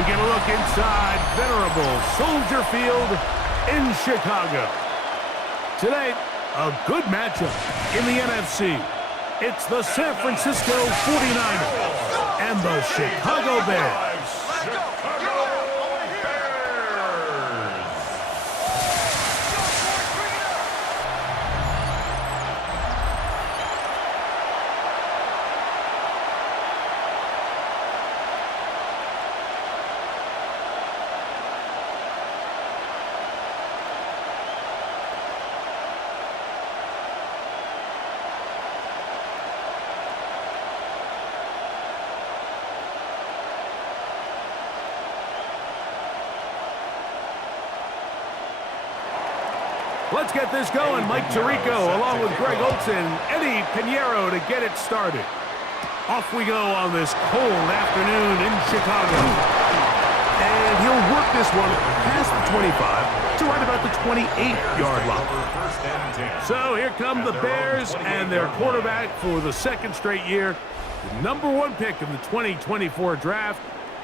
You get a look inside venerable Soldier Field in Chicago. Today, a good matchup in the NFC. It's the San Francisco 49ers and the Chicago Bears. Let's get this going. Mike Tirico along with Greg Olson, Eddie Pinheiro to get it started. Off we go on this cold afternoon in Chicago. And he'll work this one past the 25 to right about the 28-yard line. So here come the Bears and their quarterback for the second straight year. The #1 pick in the 2024 draft,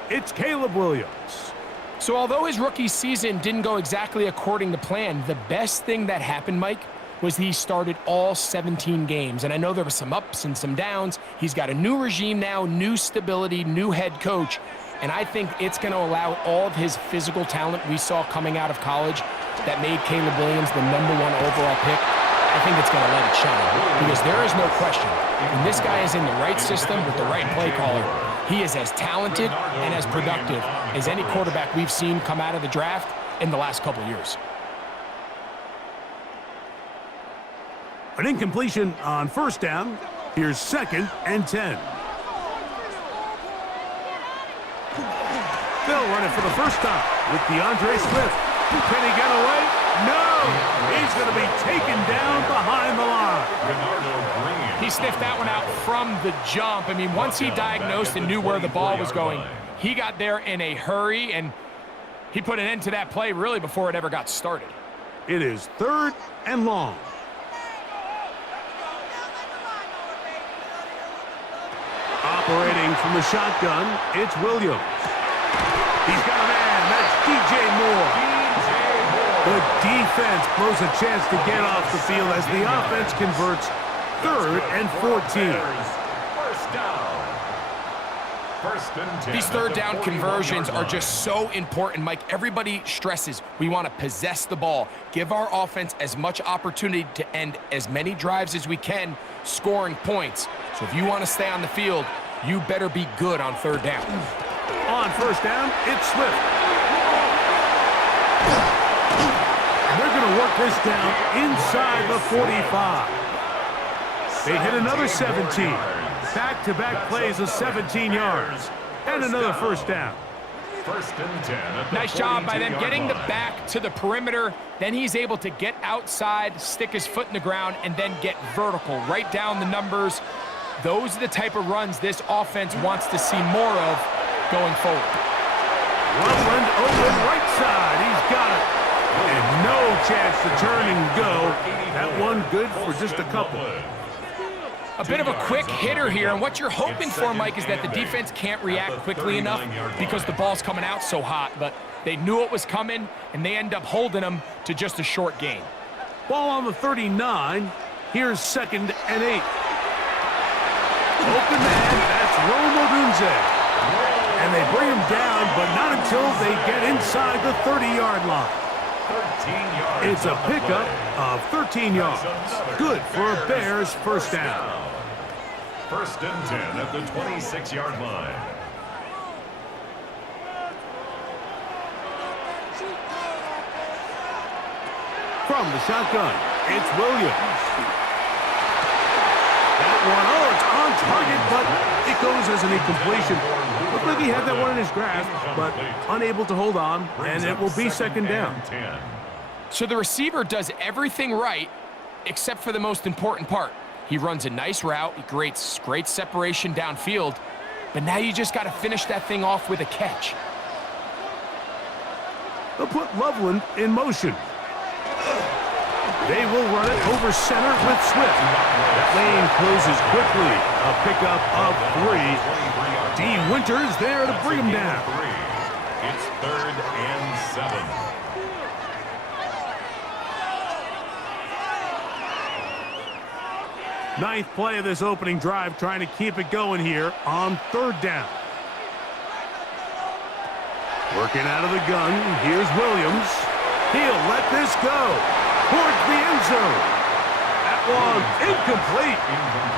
it's Caleb Williams. So although his rookie season didn't go exactly according to plan, the best thing that happened, Mike, was he started all 17 games. And I know there were some ups and some downs. He's got a new regime now, new stability, new head coach. And I think it's going to allow all of his physical talent we saw coming out of college that made Caleb Williams the #1 overall pick. I think it's going to let it shine because there is no question. When this guy is in the right system with the right play caller, he is as talented and as productive as any quarterback we've seen come out of the draft in the last couple years. An incompletion on first down. Here's 2nd and 10. They'll run it for the first time with DeAndre Swift. Can he get away? No! He's going to be taken down behind the line. He sniffed that one out from the jump. I mean, once he diagnosed and knew where the ball was going, he got there in a hurry, and he put an end to that play really before it ever got started. It is 3rd and long. Operating from the shotgun, it's Williams. He's got a man. That's DJ Moore. The defense blows a chance to get off the field as the offense converts 3rd and 14. These third down conversions are just so important, Mike. Everybody stresses we want to possess the ball, give our offense as much opportunity to end as many drives as we can, scoring points. So if you want to stay on the field, you better be good on 3rd down. On first down, it's Swift. And they're going to work this down inside the 45. They hit another 17. Back-to-back plays of 17 yards. And another first down. 1st and 10. Nice job by them getting the back to the perimeter. Then he's able to get outside, stick his foot in the ground, and then get vertical. Right down the numbers. Those are the type of runs this offense wants to see more of going forward. Loveland open right side. He's got it. And no chance to turn and go. That one good for just a couple. A bit of a quick hitter here, and what you're hoping for, Mike, is that the defense can't react quickly enough because the ball's coming out so hot, but they knew it was coming, and they end up holding them to just a short gain. Ball on the 39. Here's 2nd and 8. Open man, that's Rome Odunze. And they bring him down, but not until they get inside the 30-yard line. It's a pickup of 13 yards. Good for a Bears first down. 1st and 10 at the 26-yard line. From the shotgun, it's Williams. That one, oh, it's on target, but it goes as an incompletion. Looked like he had that one in his grasp, but unable to hold on, and it will be 2nd down. So the receiver does everything right except for the most important part. He runs a nice route, he creates great separation downfield, but now you just got to finish that thing off with a catch. They'll put Loveland in motion. They will run it over center with Swift. That lane closes quickly. A pickup of 3. D. Winters there to bring him down. It's 3rd and 7. Ninth play of this opening drive, trying to keep it going here on 3rd down. Working out of the gun, here's Williams. He'll let this go towards the end zone. That one incomplete.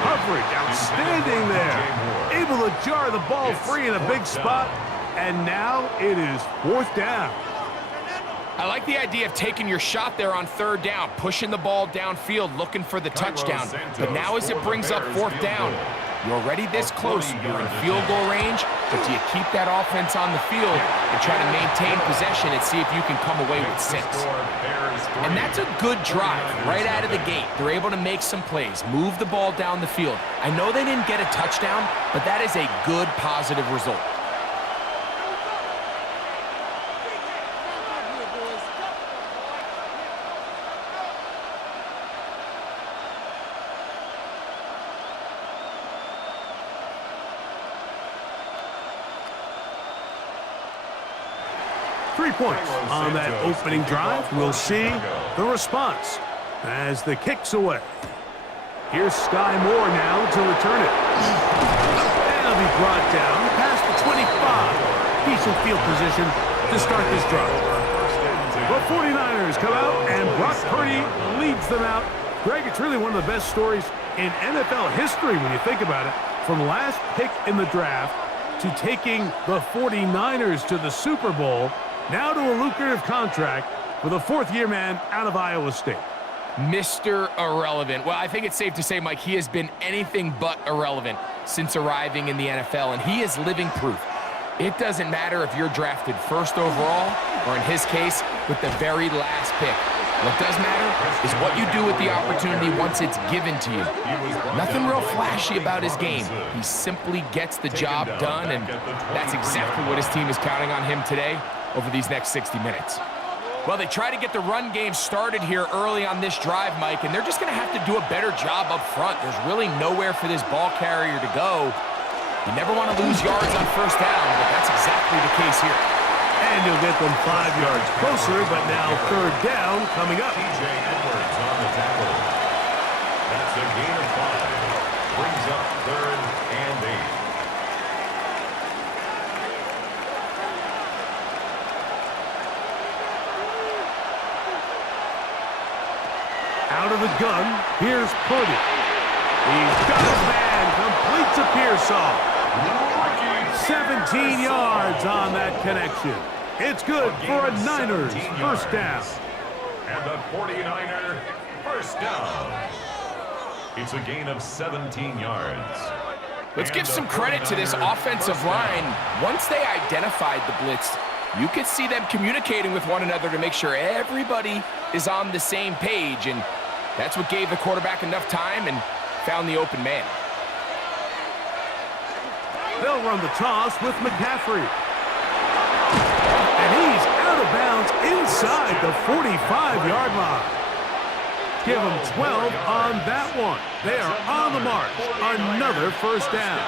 Coverage outstanding there. Able to jar the ball free in a big spot, and now it is 4th down. I like the idea of taking your shot there on 3rd down, pushing the ball downfield, looking for the touchdown. But now as it brings up 4th down, you're already this close. You're in field goal range, but do you keep that offense on the field and try to maintain possession and see if you can come away with 6? And that's a good drive right out of the gate. They're able to make some plays, move the ball down the field. I know they didn't get a touchdown, but that is a good, positive result. Points on that opening drive. We'll see the response as the kick's away. Here's Sky Moore now to return it. That'll be brought down past the 25. Decent field position to start this drive. The 49ers come out and Brock Purdy leads them out. Greg, it's really one of the best stories in NFL history when you think about it. From last pick in the draft to taking the 49ers to the Super Bowl, now to a lucrative contract with a 4th-year man out of Iowa State. Mr. Irrelevant. Well, I think it's safe to say, Mike, he has been anything but irrelevant since arriving in the NFL, and he is living proof. It doesn't matter if you're drafted 1st overall or, in his case, with the very last pick. What does matter is what you do with the opportunity once it's given to you. Nothing real flashy about his game. He simply gets the job done, and that's exactly what his team is counting on him today over these next 60 minutes. Well, they try to get the run game started here early on this drive, Mike, and they're just going to have to do a better job up front. There's really nowhere for this ball carrier to go. You never want to lose yards on 1st down, but that's exactly the case here. And you'll get them 5 yards closer, but now 3rd down coming up. TJ Edwards on the tackle. That's a gain of 5. Brings up 3rd and 8. Out of the gun, here's Purdy. He's got his man, completes a Pearsall. 17 yards on that connection. It's good for a Niners 1st down. And the 49er 1st down. It's a gain of 17 yards. Let's give some credit to this offensive line. Once they identified the blitz, you could see them communicating with one another to make sure everybody is on the same page, and that's what gave the quarterback enough time and found the open man. They'll run the toss with McCaffrey. And he's out of bounds inside the 45-yard line. Give them 12 on that one. They are on the march. Another 1st down.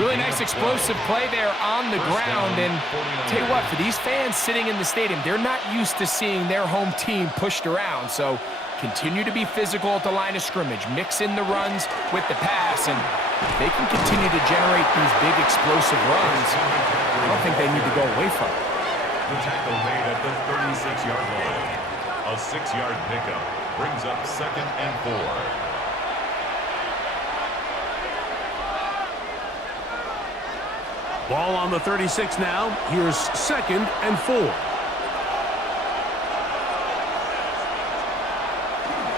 Really nice explosive play there on the ground. And tell you what, for these fans sitting in the stadium, they're not used to seeing their home team pushed around. So continue to be physical at the line of scrimmage. Mix in the runs with the pass. And they can continue to generate these big explosive runs. I don't think they need to go away from it. The tackle made at the 36-yard line. A 6-yard pickup brings up 2nd and 4. Ball on the 36 now. Here's 2nd and 4.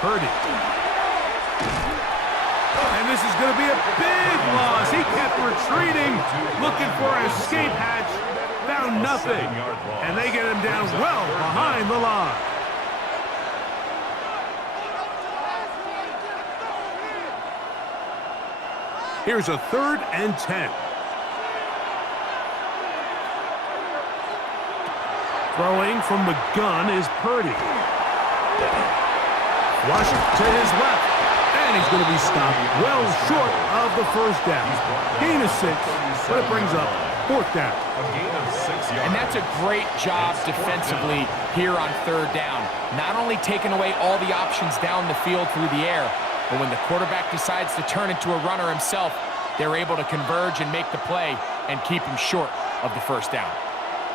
Purdy. And this is going to be a big loss. He kept retreating, looking for an escape hatch. Found nothing. And they get him down well behind the line. Here's a 3rd and 10. Throwing from the gun is Purdy. Flush to his left. And he's going to be stopped well short of the 1st down. Gain of 6, but it brings up 4th down. A gain of 6 yards. And that's a great job defensively here on 3rd down. Not only taking away all the options down the field through the air, but when the quarterback decides to turn into a runner himself, they're able to converge and make the play and keep him short of the 1st down.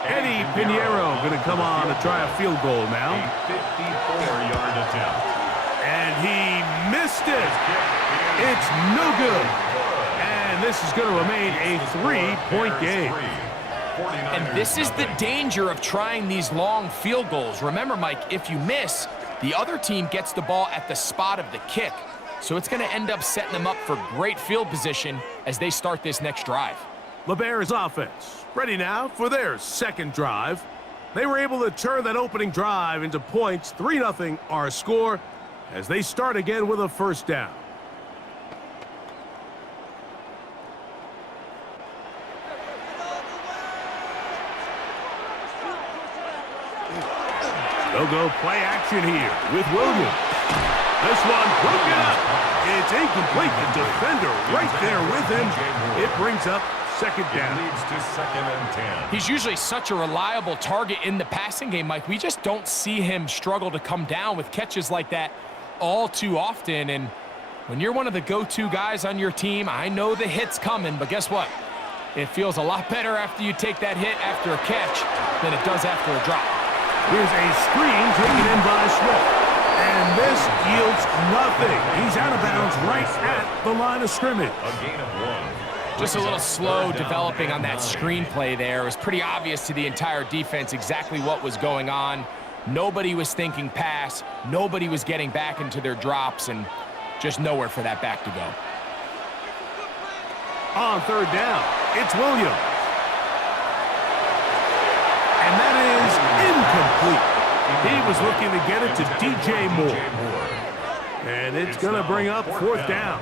Eddie Pinheiro going to come on to try a field goal now. A 54-yard attempt. And he missed it. It's no good. And this is going to remain a 3-point game. And this is the danger of trying these long field goals. Remember, Mike, if you miss, the other team gets the ball at the spot of the kick. So it's going to end up setting them up for great field position as they start this next drive. The Bears offense ready now for their 2nd drive. They were able to turn that opening drive into points. 3-0 our score as they start again with a 1st down. They'll go play action here with Williams. This one broken up. It's incomplete. The defender right there with him. It brings up 2nd down. It leads to 2nd and 10. He's usually such a reliable target in the passing game, Mike. We just don't see him struggle to come down with catches like that all too often. And when you're one of the go-to guys on your team, I know the hit's coming, but guess what? It feels a lot better after you take that hit after a catch than it does after a drop. Here's a screen taken in by Swift. And this yields nothing. He's out of bounds right at the line of scrimmage. A gain of 1. Just a little slow developing on that screenplay there. It was pretty obvious to the entire defense exactly what was going on. Nobody was thinking pass. Nobody was getting back into their drops, and just nowhere for that back to go. On 3rd down, it's Williams. And that is incomplete. He was looking to get it to DJ Moore. And it's going to bring up 4th down.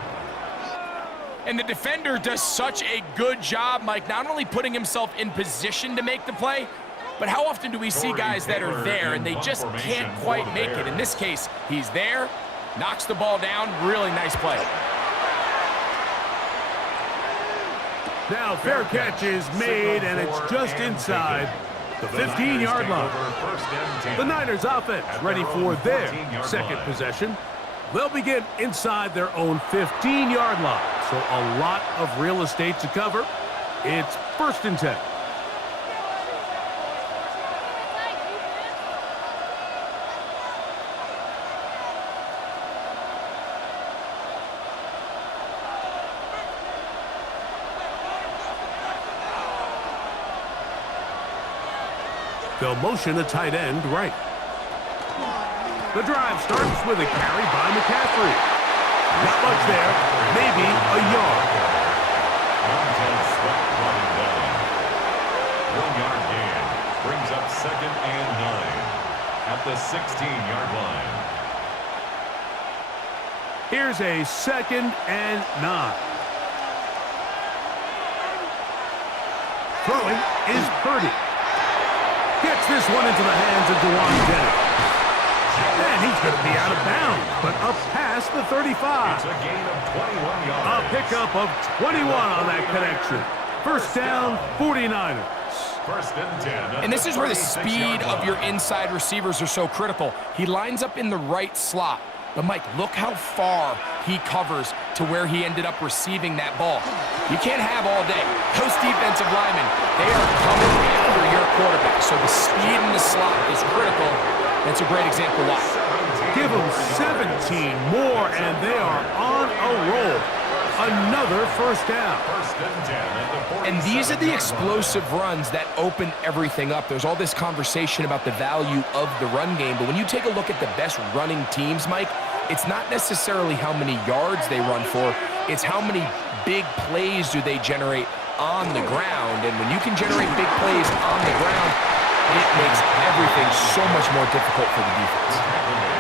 And the defender does such a good job, Mike, not only putting himself in position to make the play, but how often do we see guys that are there and they just can't quite make it? In this case, he's there, knocks the ball down, really nice play. Now fair catch is made, and it's just inside the 15-yard line. The Niners offense ready for their 2nd possession. They'll begin inside their own 15-yard line. So a lot of real estate to cover. It's 1st and 10. They'll motion a tight end right. The drive starts with a carry by McCaffrey. Not much there, maybe a yard. 1-yard gain brings up 2nd and 9 at the 16-yard line. Here's a 2nd and 9. Throwing is Purdy. Gets this one into the hands of Dewan Jennings. And he's going to be out of bounds, but up past the 35. It's a gain of 21 yards. A pickup of 21 on that connection. 1st down, 49ers. 1st and 10. And this is where the speed of your inside receivers are so critical. He lines up in the right slot. But, Mike, look how far he covers to where he ended up receiving that ball. You can't have all day. Those defensive linemen, they are coming after your quarterback. So the speed in the slot is critical. That's a great example why. Give them 17 more, and they are on a roll. Another 1st down. 1st and 10 at the 47. And these are the explosive runs that open everything up. There's all this conversation about the value of the run game, but when you take a look at the best running teams, Mike, it's not necessarily how many yards they run for, it's how many big plays do they generate on the ground. And when you can generate big plays on the ground, it makes everything so much more difficult for the defense.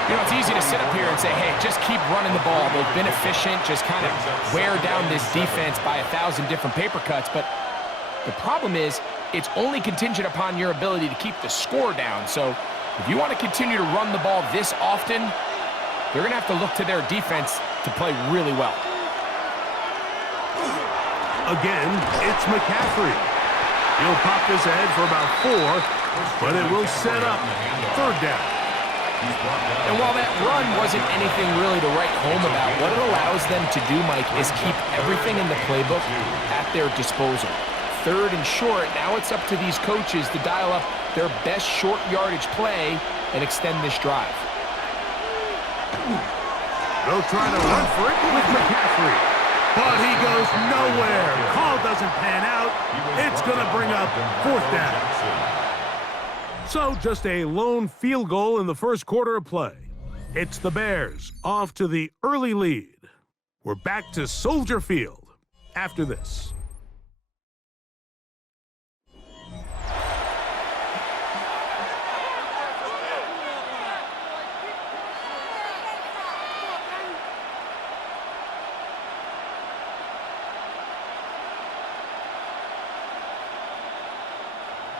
You know, it's easy to sit up here and say, hey, just keep running the ball. They've been efficient, just kind of wear down this defense by 1,000 different paper cuts. But the problem is, it's only contingent upon your ability to keep the score down. So if you want to continue to run the ball this often, they're going to have to look to their defense to play really well. Again, it's McCaffrey. He'll pop this ahead for about 4, but it will set up 3rd down. And while that run wasn't anything really to write home about, what it allows them to do, Mike, is keep everything in the playbook at their disposal. 3rd and short, now it's up to these coaches to dial up their best short yardage play and extend this drive. They'll try to run for it with McCaffrey. But he goes nowhere. Call doesn't pan out. It's going to bring up 4th down. So just a lone field goal in the first quarter of play. It's the Bears off to the early lead. We're back to Soldier Field after this.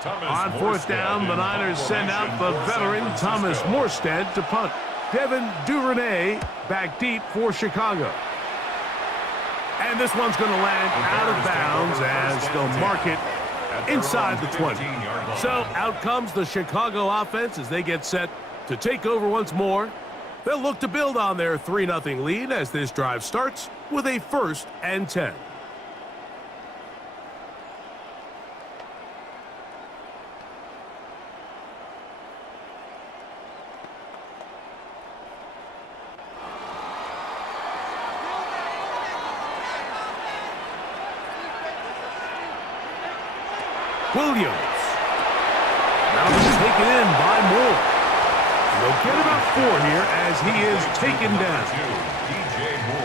On 4th down, the Niners send out the veteran Thomas Morstead to punt. Devin Duvernay back deep for Chicago. And this one's going to land out of bounds as they'll mark it inside the 20. So out comes the Chicago offense as they get set to take over once more. They'll look to build on their 3-0 lead as this drive starts with a 1st and 10. Williams. That'll be taken in by Moore. They'll get about 4 here as he is taken down.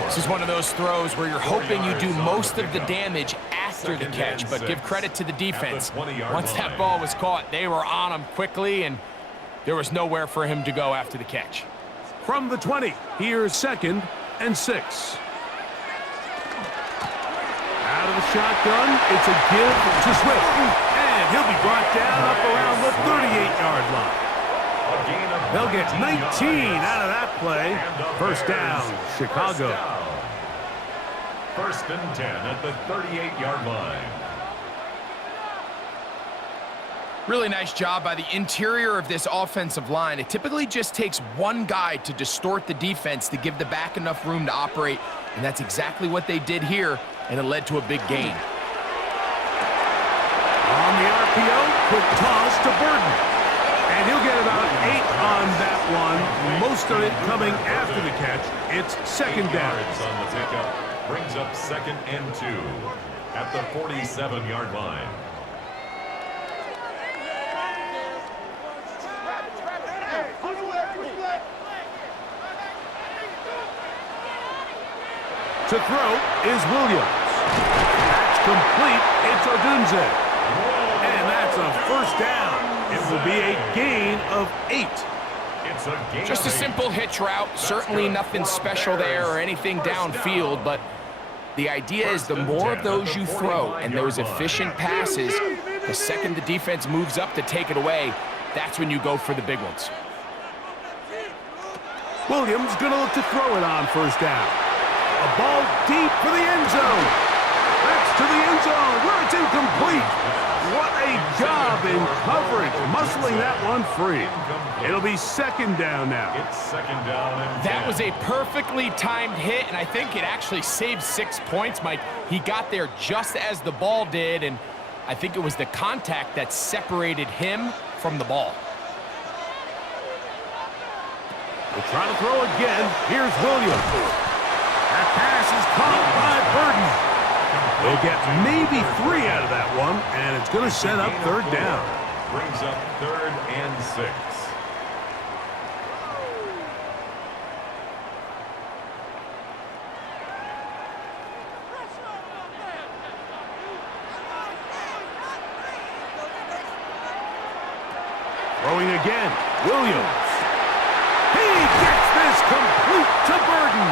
This is one of those throws where you're hoping you do most of the damage after the catch, but give credit to the defense. Once that ball was caught, they were on him quickly, and there was nowhere for him to go after the catch. From the 20, here's 2nd and 6. Out of the shotgun, it's a give to Swift. And he'll be brought down up around the 38-yard line. They'll get 19 out of that play. 1st down, Chicago. 1st and 10 at the 38-yard line. Really nice job by the interior of this offensive line. It typically just takes one guy to distort the defense to give the back enough room to operate, and that's exactly what they did here, and it led to a big gain. On the RPO, quick toss to Burden. And he'll get about 8 on that one, most of it coming after the catch. It's 2nd down. On the pickup brings up 2nd and 2 at the 47-yard line. To throw is Williams. That's complete. It's Odunze. And that's a 1st down. It will be a gain of 8. It's a gain Just a simple hitch route. Certainly nothing special there or anything downfield, but the idea is the more of those you throw and those efficient passes, the second the defense moves up to take it away, that's when you go for the big ones. Williams going to look to throw it on 1st down. A ball deep for the end zone. That's to the end zone where it's incomplete. What a job in coverage, muscling that one free. It'll be 2nd down now. It's 2nd down and 10. That was a perfectly timed hit, and I think it actually saved 6 points, Mike. He got there just as the ball did, and I think it was the contact that separated him from the ball. We'll try to throw again. Here's Williams. That pass is caught by Burden. They'll get maybe 3 out of that one, and it's going to set up 3rd down. Brings up 3rd and 6. Throwing again, Williams. He gets this complete to Burden.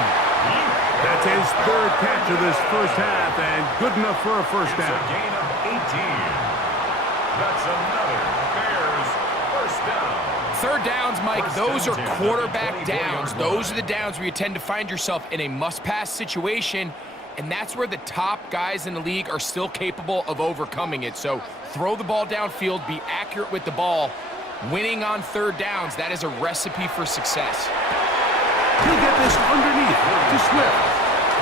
That's his 3rd catch of this 1st half, and good enough for a 1st down. It's a gain of 18. That's another Bears 1st down. 3rd downs, Mike, those are quarterback downs. Those are the downs where you tend to find yourself in a must-pass situation. And that's where the top guys in the league are still capable of overcoming it. So throw the ball downfield, be accurate with the ball. Winning on third downs, that is a recipe for success. He'll get this underneath to Swift.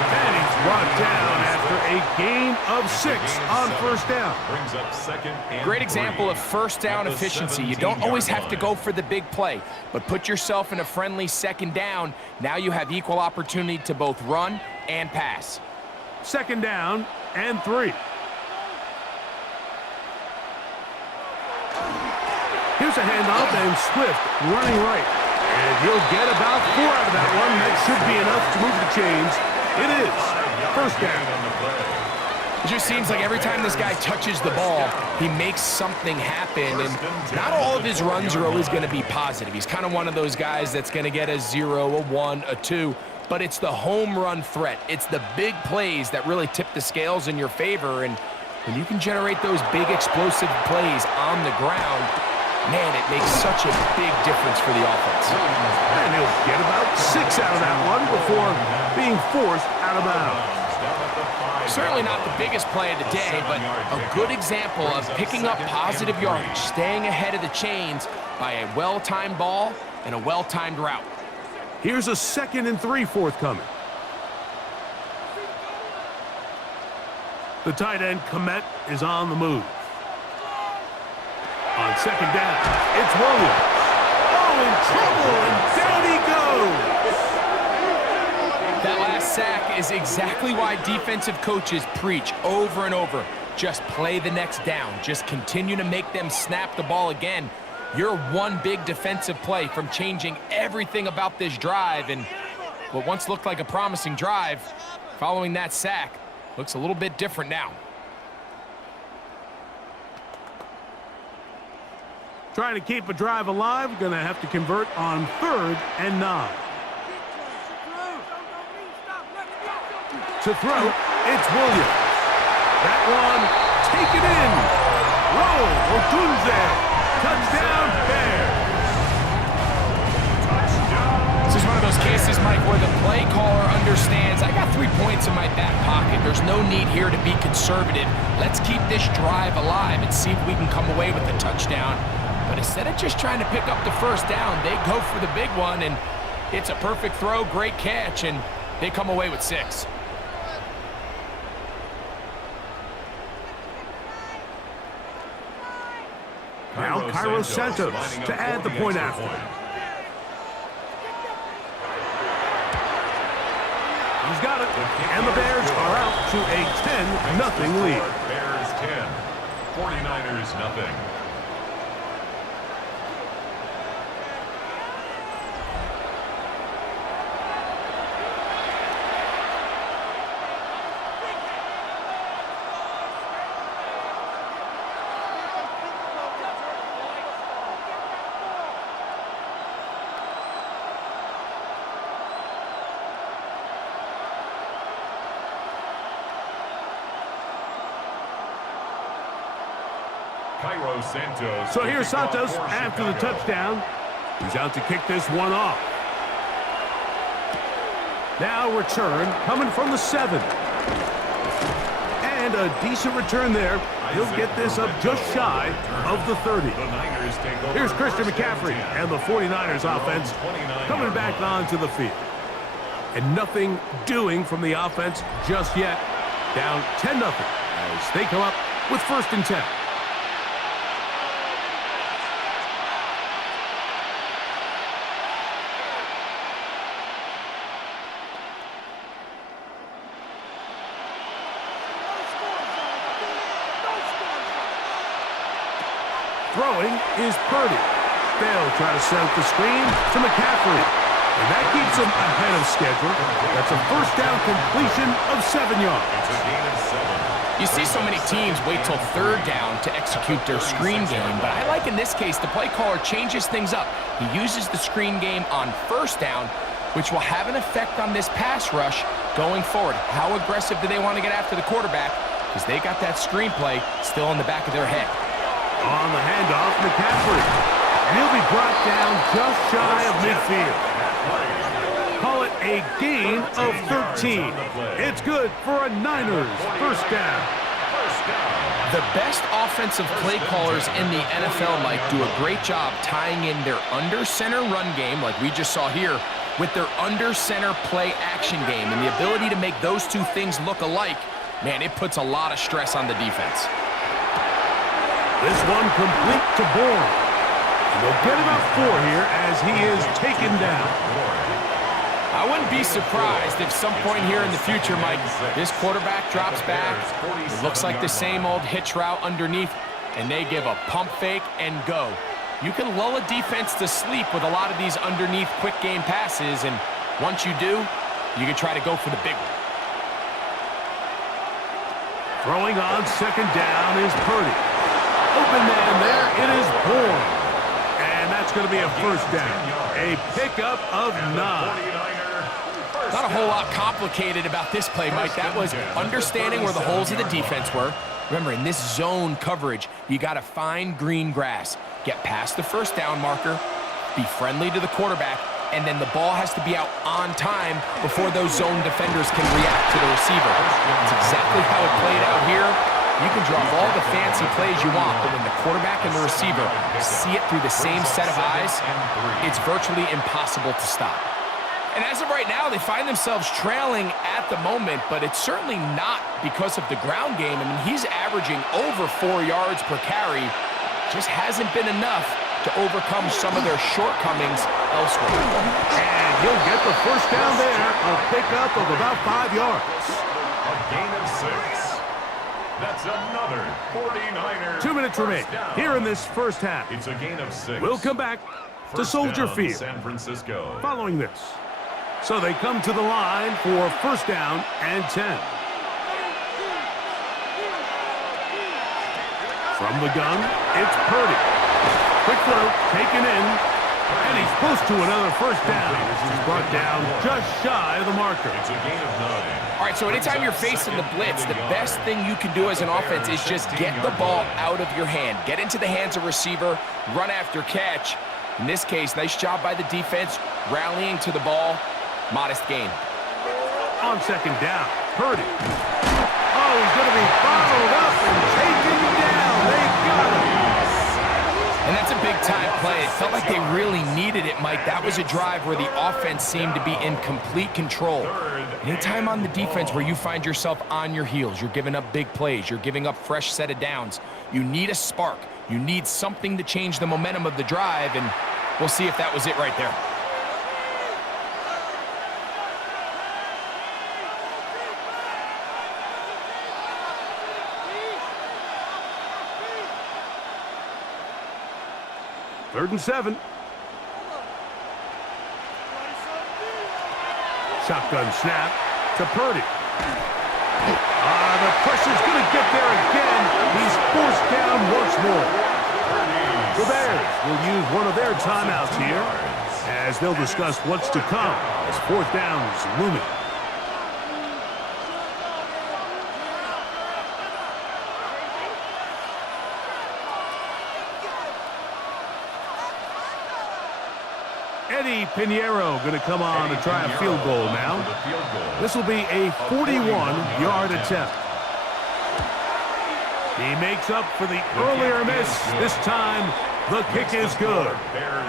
And he's brought down after a gain of 6 on first down. Brings up second and Great example 3 of first down at the efficiency. You don't 17-yard always have to line. go for the big play, but put yourself in a friendly second down. Now you have equal opportunity to both run and pass. Second down and 3. Here's a handoff, and Swift running right. And he'll get about 4 out of that one. That should be enough to move the chains. It is first down. It just seems like every time this guy touches the ball, he makes something happen. And not all of his runs are always going to be positive. He's kind of one of those guys that's going to get a 0, a 1, a 2. But it's the home run threat. It's the big plays that really tip the scales in your favor. And when you can generate those big explosive plays on the ground, man, it makes such a big difference for the offense. And he'll get about 6 out of that one before being forced out of bounds. Certainly not the biggest play of the day, but a good example of picking up positive yardage, staying ahead of the chains by a well-timed ball and a well-timed route. Here's a 2nd and 3 forthcoming. The tight end, Komet, is on the move. On second down, it's Williams. Oh, in trouble, and down he goes. That last sack is exactly why defensive coaches preach over and over. Just play the next down. Just continue to make them snap the ball again. You're one big defensive play from changing everything about this drive. And what once looked like a promising drive, following that sack, looks a little bit different now. Trying to keep a drive alive, going to have to convert on 3rd and 9. To throw, it's Williams. That one, taken in. Roll, Otunze. Touchdown, Bears. This is one of those cases, Mike, where the play caller understands, I got 3 points in my back pocket. There's no need here to be conservative. Let's keep this drive alive and see if we can come away with the touchdown. But instead of just trying to pick up the first down, they go for the big one, and it's a perfect throw, great catch, and they come away with 6. Now Cairo Santos to add the point after. He's got it, and the Bears are out to a 10-0 lead. Bears 10, 49ers nothing. Cairo Santos. So here's Santos after the touchdown. He's out to kick this one off. Now return coming from the 7. And a decent return there. He'll get this up just shy of the 30. Here's Christian McCaffrey and the 49ers offense coming back onto the field. And nothing doing from the offense just yet. Down 10-0 as they come up with 1st and 10. Throwing is Purdy. They'll try to set up the screen to McCaffrey. And that keeps him ahead of schedule. That's a first down completion of 7 yards. You see so many teams wait till 3rd down to execute their screen game, but I like in this case the play caller changes things up. He uses the screen game on 1st down, which will have an effect on this pass rush going forward. How aggressive do they want to get after the quarterback? Because they got that screen play still in the back of their head. On the handoff, McCaffrey. And he'll be brought down just shy of midfield. Call it a gain of 13. It's good for a Niners first down. The best offensive play callers in the NFL, Mike, do a great job tying in their under-center run game, like we just saw here, with their under-center play action game. And the ability to make those two things look alike, man, it puts a lot of stress on the defense. This one complete to Bourne. And they'll get about 4 here as he is taken down. I wouldn't be surprised if some point here in the future, Mike, this quarterback drops back. It looks like the same old hitch route underneath, and they give a pump fake and go. You can lull a defense to sleep with a lot of these underneath quick game passes, and once you do, you can try to go for the big one. Throwing on second down is Purdy. Open man there, it is Bourne. And that's going to be a first down. A pickup of 9. Not a whole lot complicated about this play, Mike. That was understanding where the holes of the defense were. Remember, in this zone coverage, you got to find green grass. Get past the first down marker, be friendly to the quarterback, and then the ball has to be out on time before those zone defenders can react to the receiver. That's exactly how it played out here. You can drop all the fancy plays you want, but when the quarterback and the receiver see it through the same set of eyes, it's virtually impossible to stop. And as of right now, they find themselves trailing at the moment, but it's certainly not because of the ground game. I mean, he's averaging over 4 yards per carry. Just hasn't been enough to overcome some of their shortcomings elsewhere. And he'll get the first down there, a pickup of about 5 yards. A gain of 6. That's another 49er. 2 minutes remain here in this first half. It's a gain of 6. We'll come back to Soldier Field San Francisco. following this. So they come to the line for first down and 10. From the gun, it's Purdy. Quick throw, taken in, and he's close to another first down. This is brought down just shy of the marker. It's a gain of 9. All right, so anytime you're facing the blitz, the best thing you can do as an offense is just get the ball out of your hand. Get into the hands of receiver, run after catch. In this case, nice job by the defense, rallying to the ball. Modest gain. On second down, Purdy. Oh, he's going to be bottled up and taken down. They got him. And that's a big-time play. It felt like they really needed it, Mike. That was a drive where the offense seemed to be in complete control. Anytime on the defense where you find yourself on your heels, you're giving up big plays, you're giving up fresh set of downs, you need a spark. You need something to change the momentum of the drive, and we'll see if that was it right there. Third and 7. Shotgun snap to Purdy. The pressure's going to get there again. He's forced down once more. The Bears will use one of their timeouts here as they'll discuss what's to come as fourth down is looming. Eddie Pinheiro going to come on to try a field goal now. This will be a 41-yard attempt. He makes up for the earlier miss. This time, the kick is good.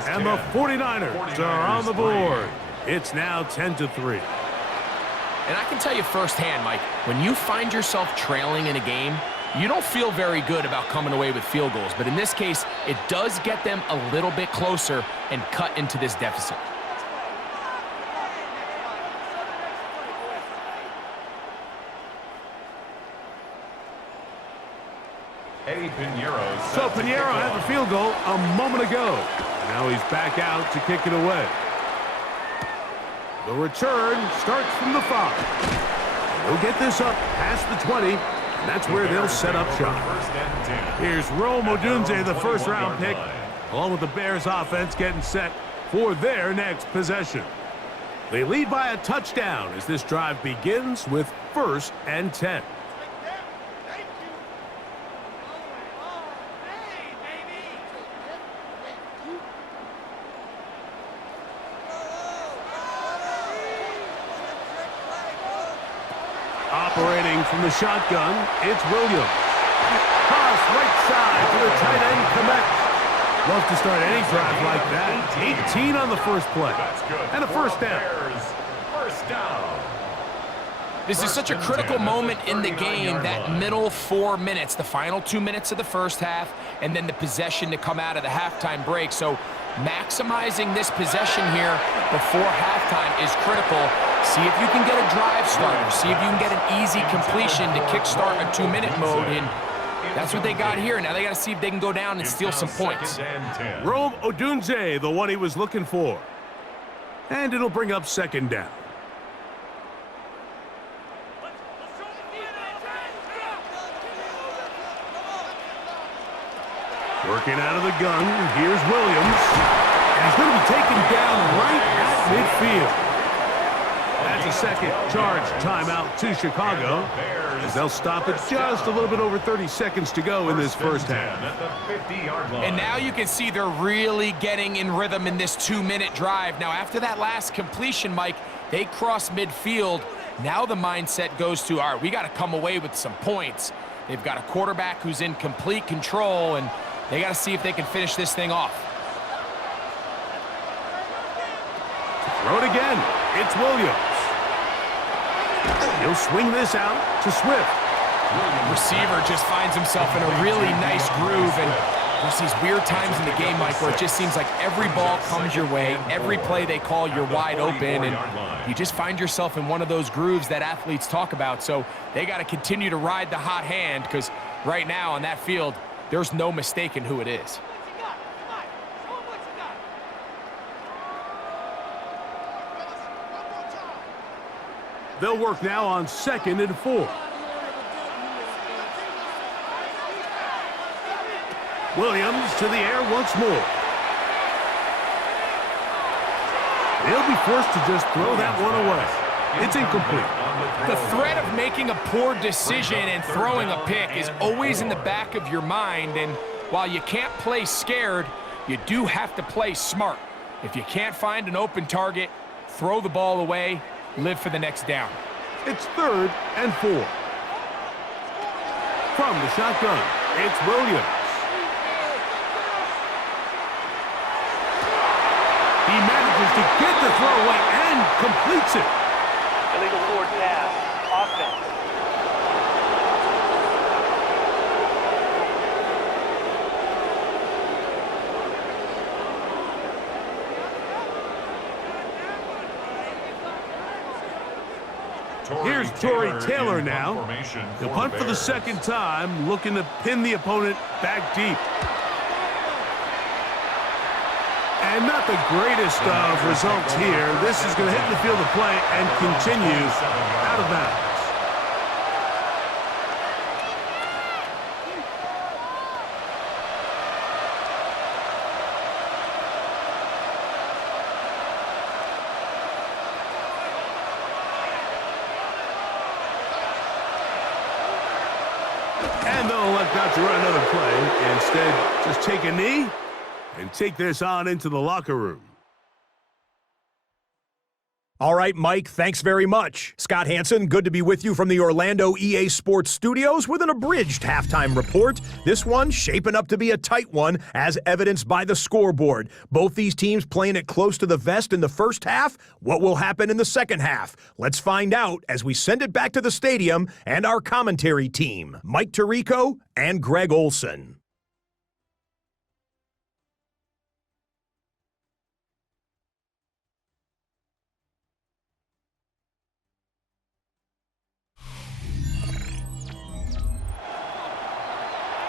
And the 49ers are on the board. It's now 10-3. And I can tell you firsthand, Mike, when you find yourself trailing in a game, you don't feel very good about coming away with field goals. But in this case, it does get them a little bit closer and cut into this deficit. Eddie Pinheiro. So Pinheiro had the field goal a moment ago. Now he's back out to kick it away. The return starts from the 5. They'll get this up past the 20, and that's where they'll set up shop. Here's Rome Odunze, the first-round pick, along with the Bears offense getting set for their next possession. They lead by a touchdown as this drive begins with 1st and 10. the shotgun, it's Williams. Pass right side to the tight end, Komet. Love to start any drive like that. 18 on the first play. And a first down. First down. This is such a critical moment in the game, that middle 4 minutes, the final 2 minutes of the first half, and then the possession to come out of the halftime break. So maximizing this possession here before halftime is critical. See if you can get a drive starter. See if you can get an easy completion to kickstart a 2-minute mode. And that's what they got here. Now they got to see if they can go down and steal some points. Rome Odunze, the one he was looking for. And it'll bring up second down. Working out of the gun, here's Williams. And he's going to be taken down right at midfield. That's a second charge timeout to Chicago, as they'll stop it just a little bit over 30 seconds to go in this first half. And now you can see they're really getting in rhythm in this 2-minute drive. Now, after that last completion, Mike, they cross midfield. Now the mindset goes to, all right, we got to come away with some points. They've got a quarterback who's in complete control, and they got to see if they can finish this thing off. Throw it again. It's Williams. He'll swing this out to Swift. Receiver just finds himself in a really nice groove, and there's these weird times in the game, Mike, where it just seems like every ball comes your way, every play they call, you're wide open, and you just find yourself in one of those grooves that athletes talk about. So they got to continue to ride the hot hand, because right now on that field, there's no mistaking who it is. They'll work now on 2nd and 4. Williams to the air once more. They'll be forced to just throw that one away. It's incomplete. The threat of making a poor decision and throwing a pick is always in the back of your mind, and while you can't play scared, you do have to play smart. If you can't find an open target, throw the ball away, live for the next down. It's 3rd and 4. From the shotgun, it's Williams. He manages to get the throw away and completes it. Illegal forward pass. Offense. Here's Torrey Taylor now. He'll punt for the second time, looking to pin the opponent back deep. And not the greatest of results here. This is going to hit the field of play and continue out of bounds. And they'll elect not to run another play. Instead, just take a knee and take this on into the locker room. All right, Mike, thanks very much. Scott Hansen, good to be with you from the Orlando EA Sports Studios with an abridged halftime report. This one shaping up to be a tight one, as evidenced by the scoreboard. Both these teams playing it close to the vest in the first half. What will happen in the second half? Let's find out as we send it back to the stadium and our commentary team, Mike Tirico and Greg Olson.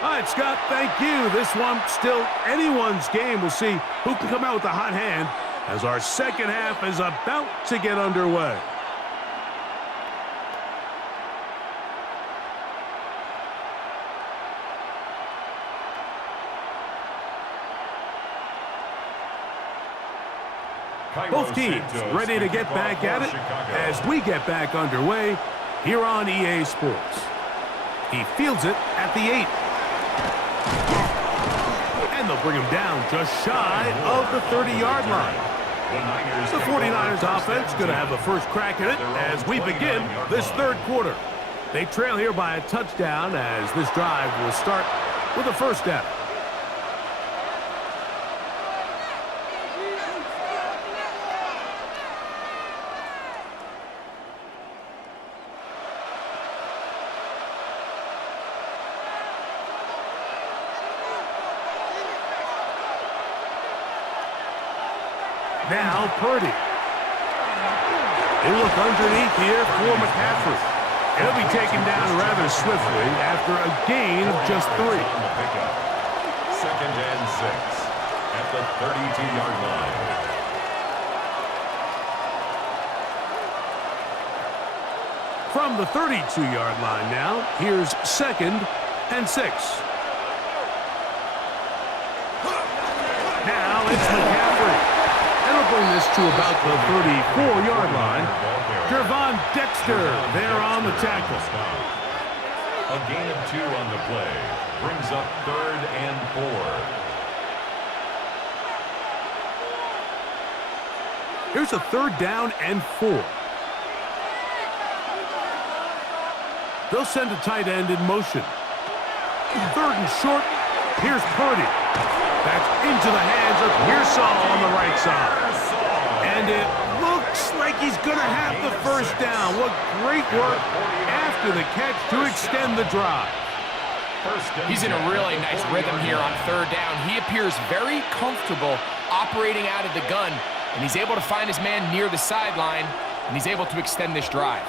All right, Scott, thank you. This one still anyone's game. We'll see who can come out with the hot hand as our second half is about to get underway. Both teams ready to get back at it as we get back underway here on EA Sports. He fields it at the 8. And they'll bring him down just shy of the 30-yard line. The 49ers offense going to have the first crack at it as we begin this third quarter. They trail here by a touchdown as this drive will start with a first down. Now Purdy. They look underneath here for McCaffrey. He'll be taken down rather swiftly after a gain of just 3. Second and 6 at the 32-yard line. From the 32-yard line now, here's 2nd and 6. Now it's McCaffrey. And we'll bring this to about the 34-yard line. Gervon Dexter there on the tackle. A gain of 2 on the play. Brings up 3rd and 4. Here's a 3rd down and 4. They'll send a tight end in motion. 3rd and short. Here's Purdy. That's into the hands of Pearsall on the right side. And it looks like he's going to have the first down. What great work after the catch to extend the drive. He's in a really nice rhythm here on 3rd down. He appears very comfortable operating out of the gun, and he's able to find his man near the sideline, and he's able to extend this drive.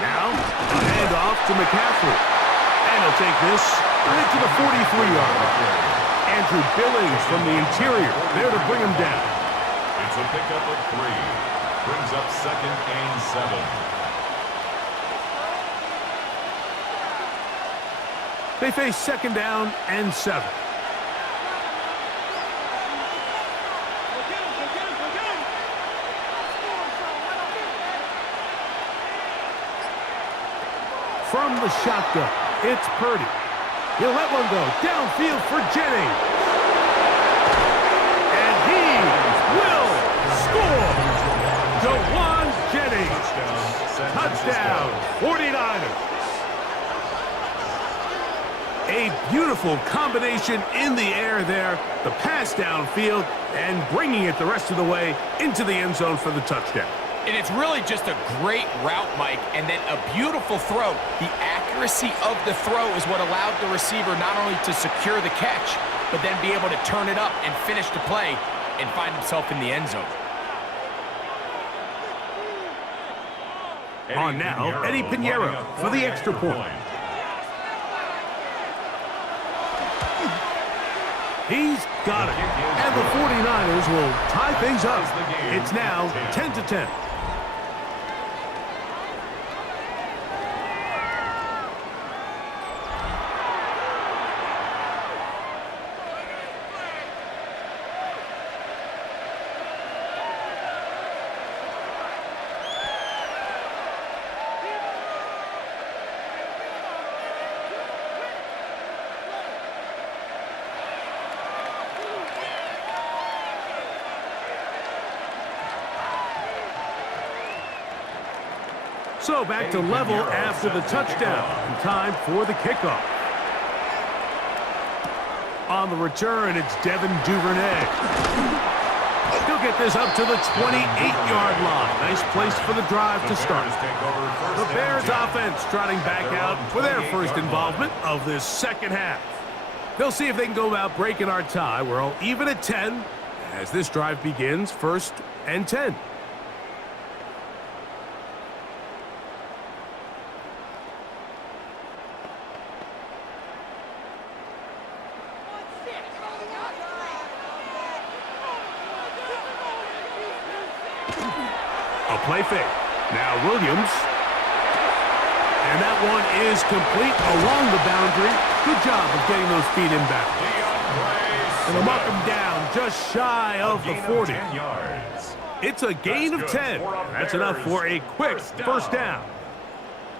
Now, a handoff to McCaffrey. And he'll take this right to the 43-yard line. Andrew Billings from the interior there to bring him down. It's a pickup of 3. Brings up 2nd and 7. They face 2nd down and 7. From the shotgun, it's Purdy. He'll let one go downfield for Jennings. And he will score. Jawan Jennings. Touchdown, 49ers. A beautiful combination in the air there. The pass downfield and bringing it the rest of the way into the end zone for the touchdown. And it's really just a great route, Mike, and then a beautiful throw. The accuracy of the throw is what allowed the receiver not only to secure the catch, but then be able to turn it up and finish the play and find himself in the end zone. On now, Eddie Pinheiro for the extra point. He's got it. And the 49ers will tie things up. It's now 10-10. So back to level after the touchdown. And time for the kickoff. On the return, it's Devin Duvernay. He'll get this up to the 28-yard line. Nice place for the drive to start. The Bears offense trotting back out for their first involvement of this second half. They'll see if they can go about breaking our tie. We're all even at 10 as this drive begins, 1st and 10. A play fake. Now Williams. And that one is complete along the boundary. Good job of getting those feet inbound. And they'll mark him down just shy of the 40. It's a gain of 10. That's enough for a quick first down.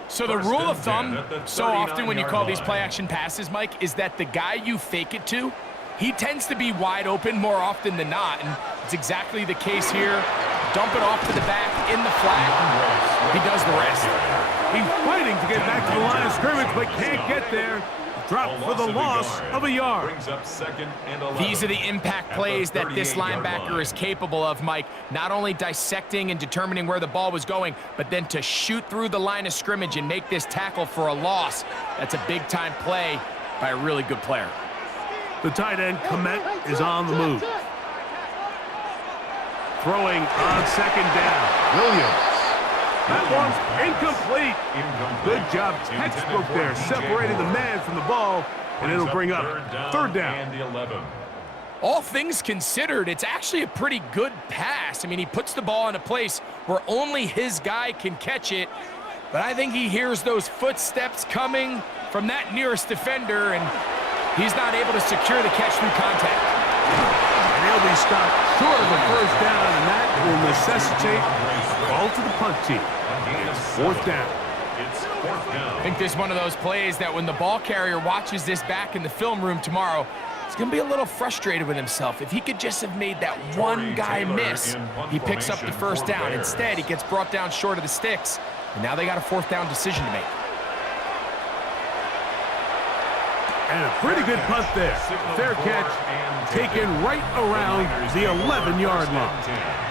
So the rule of thumb, so often when you call these play-action passes, Mike, is that the guy you fake it to, he tends to be wide open more often than not, and it's exactly the case here. Dump it off to the back in the flat. he does the rest. He's fighting to get back to the line of scrimmage, but can't get there. Drop for the loss of a yard. Brings up 2nd and 11. These are the impact plays that this 38-yard linebacker line. is capable of, Mike. Not only dissecting and determining where the ball was going, but then to shoot through the line of scrimmage and make this tackle for a loss. That's a big-time play by a really good player. The tight end, Komet, is on the move. Throwing on 2nd down. Williams. That one's incomplete. Good job, textbook there, separating the man from the ball, and it'll bring up 3rd down. And 11. All things considered, it's actually a pretty good pass. I mean, he puts the ball in a place where only his guy can catch it, but I think he hears those footsteps coming from that nearest defender, and he's not able to secure the catch through contact. And he'll be stopped short of the 1st down, and that will necessitate a call to the punt team. It's 4th down. It's 4th down. I think this is one of those plays that when the ball carrier watches this back in the film room tomorrow, he's going to be a little frustrated with himself. If he could just have made that one guy miss, he picks up the 1st down. Instead, he gets brought down short of the sticks, and now they got a 4th down decision to make. And a pretty good punt there. Fair catch, taken right around the 11-yard line.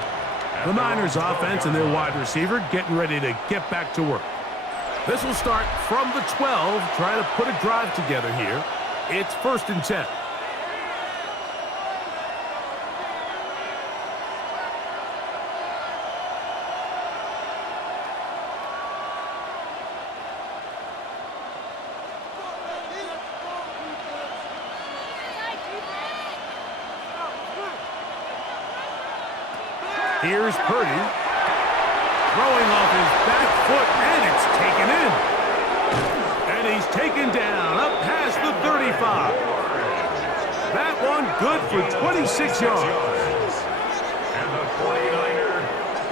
The Niners offense and their wide receiver getting ready to get back to work. This will start from the 12, trying to put a drive together here. It's 1st and 10. Here's Purdy, throwing off his back foot, and it's taken in. And he's taken down up past the 35. That one good for 26 yards. And the 49er,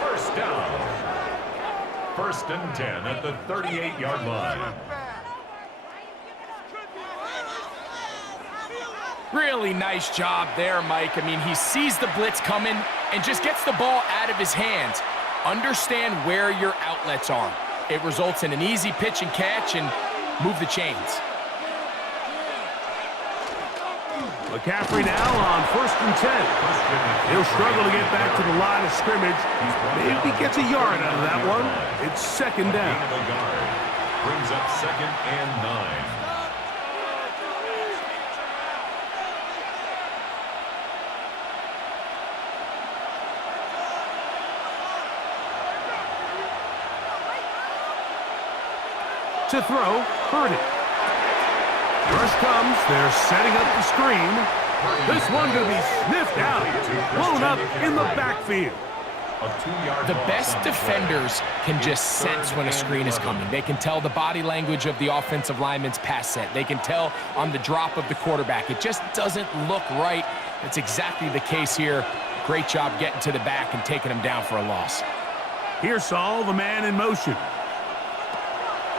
1st down. 1st and 10 at the 38-yard line. Really nice job there, Mike. I mean, he sees the blitz coming and just gets the ball out of his hands. Understand where your outlets are. It results in an easy pitch and catch and move the chains. McCaffrey now on 1st and 10. He'll struggle to get back to the line of scrimmage. Maybe gets a yard out of that one. It's 2nd down. Brings up 2nd and 9. To throw, Purdy. Rush comes, they're setting up the screen. This one going to be sniffed out, blown up in the backfield. The best defenders can just sense when a screen is coming. They can tell the body language of the offensive lineman's pass set. They can tell on the drop of the quarterback. It just doesn't look right. That's exactly the case here. Great job getting to the back and taking him down for a loss. Here's Saul, the man in motion.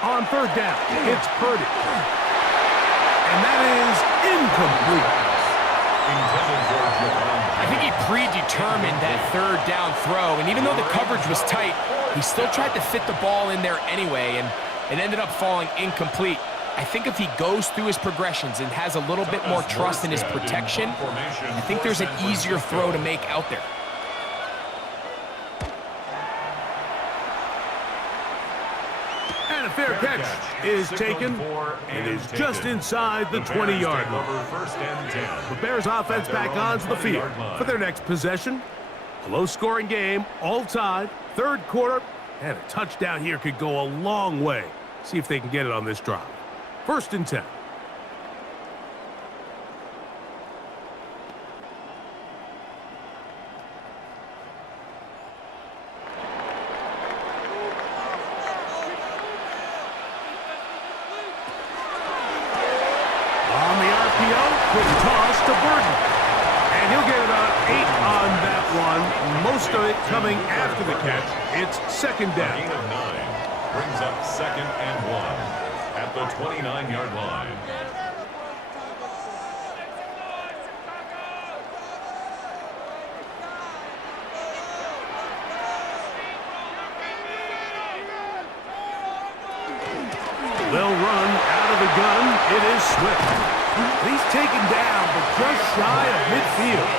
On 3rd down, it's Purdy. And that is incomplete. I think he predetermined that 3rd down throw, and even though the coverage was tight, he still tried to fit the ball in there anyway, and it ended up falling incomplete. I think if he goes through his progressions and has a little bit more trust in his protection, I think there's an easier throw to make out there. And a fair catch is taken. It is just inside the 20-yard line. The Bears offense back onto the field for their next possession. A low-scoring game, all tied, 3rd quarter, and a touchdown here could go a long way. See if they can get it on this drive. 1st and 10. Quick toss to Burton. And he'll get about 8 on that one. Most of it coming after the catch. It's 2nd down. Gain of 9 brings up 2nd and 1 at the 29-yard line. gun, it is Swift. He's taken down, but just shy of midfield.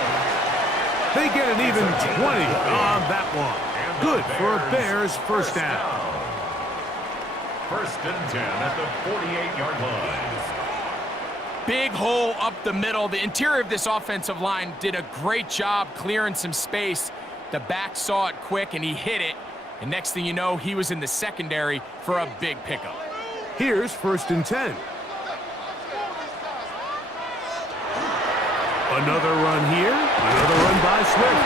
They get an even 20 on that one. Good for a Bears first down. First and 10 at the 48-yard line. Big hole up the middle. The interior of this offensive line did a great job clearing some space. The back saw it quick, and he hit it. And next thing you know, he was in the secondary for a big pickup. Here's first and 10. Another run here, another run by Swift.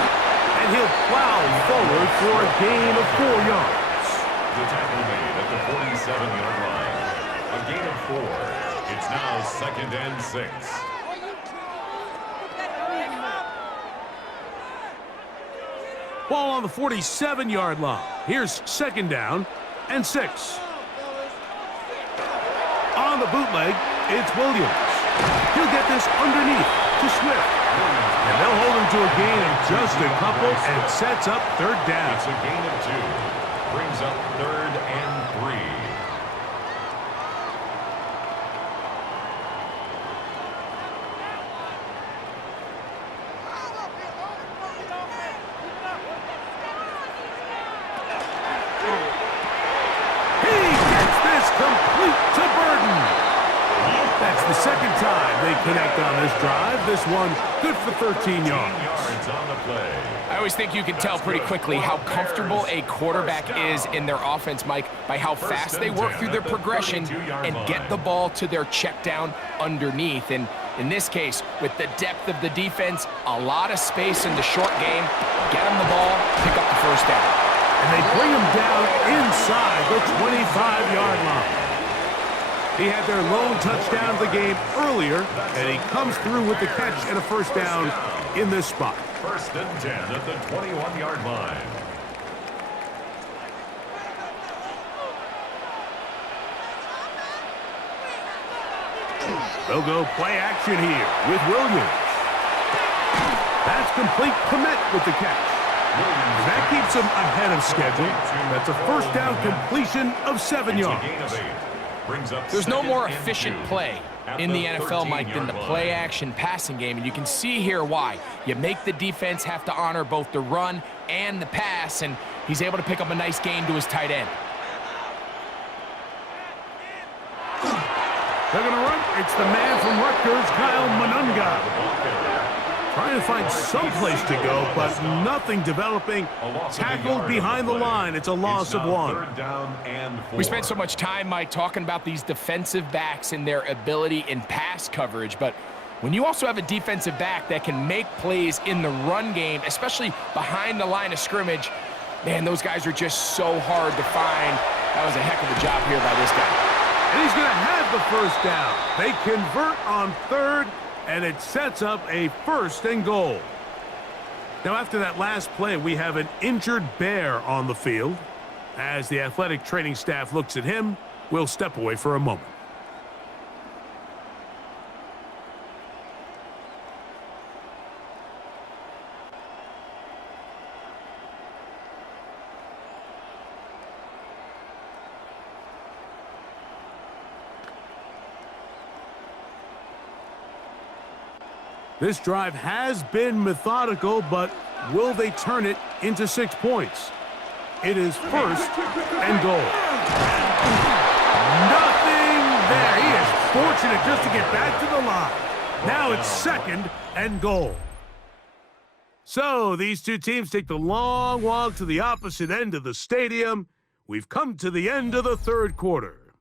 And he'll plow forward for a gain of 4 yards. The tackle made at the 47-yard line. A gain of 4. It's now second and 6. Ball on the 47-yard line. Here's second down and 6. On the bootleg, it's Williams. He'll get this underneath to Swift. And they'll hold him to a gain of just a couple and sets up third down. It's a gain of 2. Brings up third and 3. That's the second time they connect on this drive. This one good for 13 yards. On the play. I always think you can tell pretty quickly how comfortable a quarterback is in their offense, Mike, by how fast they work through their progression and get the ball to their check down underneath. And in this case, with the depth of the defense, a lot of space in the short game, get them the ball, pick up the first down. And they bring him down inside the 25-yard line. He had their lone touchdown of the game earlier, and he comes through with the catch and a first down in this spot. First and 10 at the 21-yard line. They'll go play action here with Williams. That's complete commit with the catch. And that keeps him ahead of schedule. That's a first down completion of 7 yards. There's no more efficient play in the NFL, Mike, than the play-action passing game, and you can see here why. You make the defense have to honor both the run and the pass, and he's able to pick up a nice gain to his tight end. They're going to run. It's the man from Rutgers, Kyle Monunga. Trying to find some place to go, but nothing developing. Tackled behind the line. It's a loss of 1. We spent so much time, Mike, talking about these defensive backs and their ability in pass coverage, but when you also have a defensive back that can make plays in the run game, especially behind the line of scrimmage, man, those guys are just so hard to find. That was a heck of a job here by this guy. And he's going to have the first down. They convert on third, and it sets up a first and goal. Now, after that last play, we have an injured Bear on the field. As the athletic training staff looks at him, we'll step away for a moment. This drive has been methodical, but will they turn it into 6 points? It is first and goal. Nothing there. He is fortunate just to get back to the line. Now it's second and goal. So these two teams take the long walk to the opposite end of the stadium. We've come to the end of the third quarter.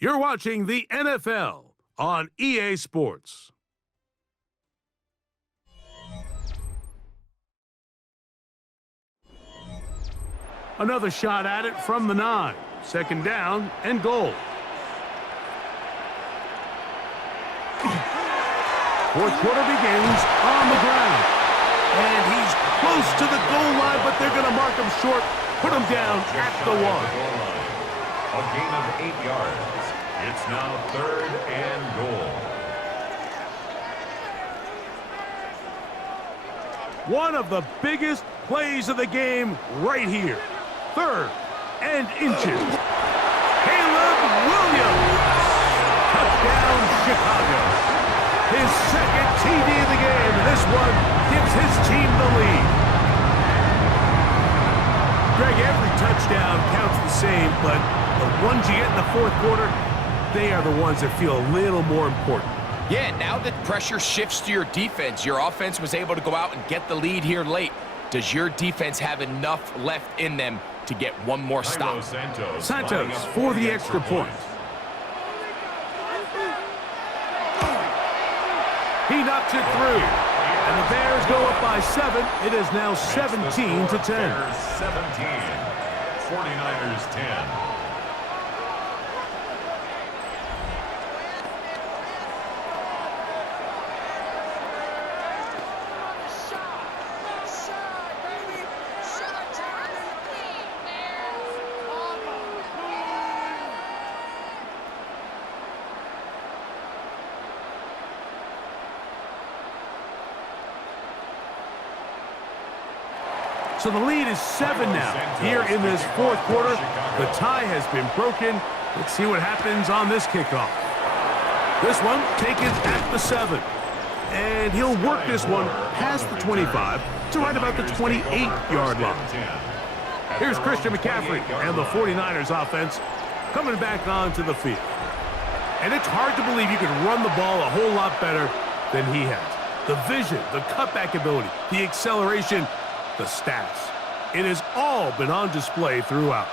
You're watching the NFL on EA Sports. Another shot at it from the 9. Second down and goal. Fourth quarter begins on the ground. And he's close to the goal line, but they're going to mark him short, put him down at the 1. A gain of 8 yards. It's now third and goal. One of the biggest plays of the game right here. Third and inches. Caleb Williams. Chicago. His second TD of the game, and this one gives his team the lead. Greg, every touchdown counts the same, but the ones you get in the fourth quarter, they are the ones that feel a little more important. Yeah, now that pressure shifts to your defense, your offense was able to go out and get the lead here late. Does your defense have enough left in them to get one more stop? Santos for the extra point. He knocks it through. And the Bears go up by 7. It is now 17-10. 17. 49ers 10. So the lead is 7 now. Here in this fourth quarter, the tie has been broken. Let's see what happens on this kickoff. This one taken at the 7. And he'll work this one past the 25 to right about the 28-yard line. Here's Christian McCaffrey and the 49ers offense coming back onto the field. And it's hard to believe you can run the ball a whole lot better than he has. The vision, the cutback ability, the acceleration, the stats. It has all been on display throughout.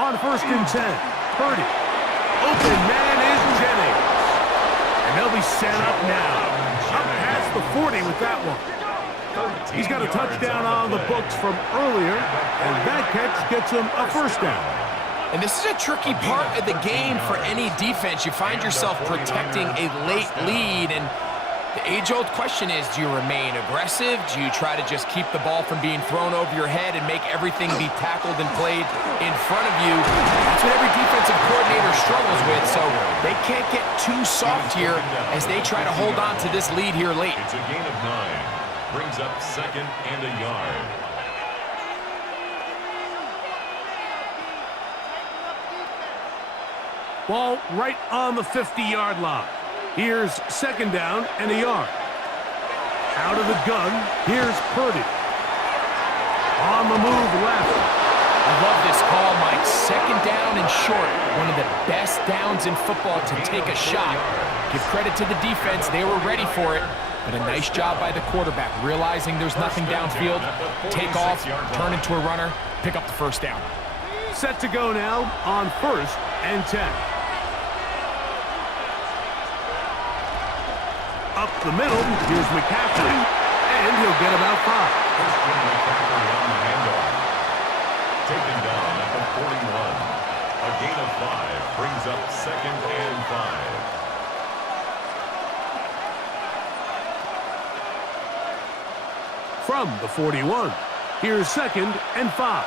On 1st and 10, Purdy. Open man is Jennings. And they'll be set up now. Up past the 40 with that one. He's got a touchdown on the books from earlier, and that catch gets him a first down. And this is a tricky part of the game for any defense. You find yourself protecting a late lead, and the age-old question is, do you remain aggressive? Do you try to just keep the ball from being thrown over your head and make everything be tackled and played in front of you? That's what every defensive coordinator struggles with, so they can't get too soft here as they try to hold on to this lead here late. It's a gain of 9. Brings up 2nd and a yard. Ball right on the 50-yard line. Here's 2nd down and a yard. Out of the gun, here's Purdy. On the move left. I love this call, Mike. 2nd down and short. One of the best downs in football to take a shot. Give credit to the defense. They were ready for it. But a nice job by the quarterback, realizing there's nothing downfield. Take off, turn into a runner, pick up the first down. Set to go now on 1st and 10. Up the middle, here's McCaffrey, and he'll get about 5. McCaffrey on the handoff. Taken down at the 41. A gain of 5 brings up 2nd and 5. From the 41, here's 2nd and 5.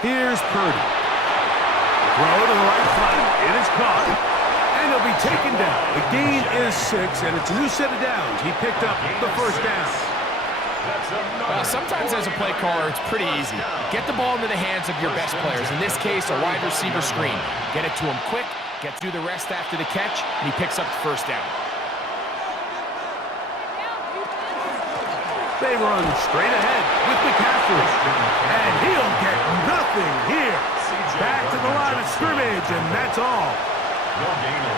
Here's Purdy. Throw to the right side. It is caught. And he'll be taken down. The gain is 6, and it's a new set of downs. He picked up the first down. Well, sometimes as a play caller, it's pretty easy. Get the ball into the hands of your best players. In this case, a wide receiver screen. Get it to him quick, get through the rest after the catch, and he picks up the first down. They run straight ahead with McCaffrey. And he'll get nothing here. Back to the line of scrimmage, and that's all.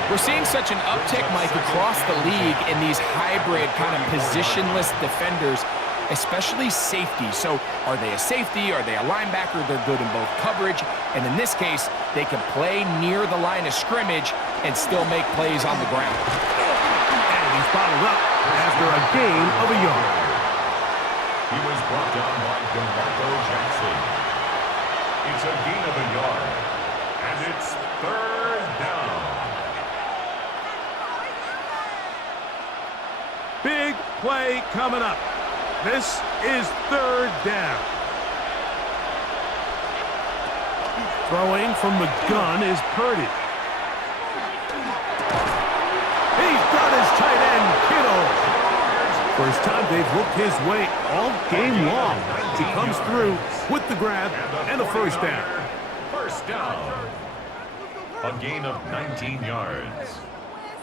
We're seeing such an uptick, Mike, across the league in these hybrid kind of positionless defenders, especially safety. So are they a safety? Are they a linebacker? They're good in both coverage. And in this case, they can play near the line of scrimmage and still make plays on the ground. And he's bottled up after a gain of a yard. He was brought down by DeMarco Jackson. It's a gain of a yard. And it's 3rd down. Big play coming up. This is 3rd down. Throwing from the gun is Purdy. He's got his First time they've looked his way all game long. He comes through with the grab and a first down. First down. A gain of 19 yards.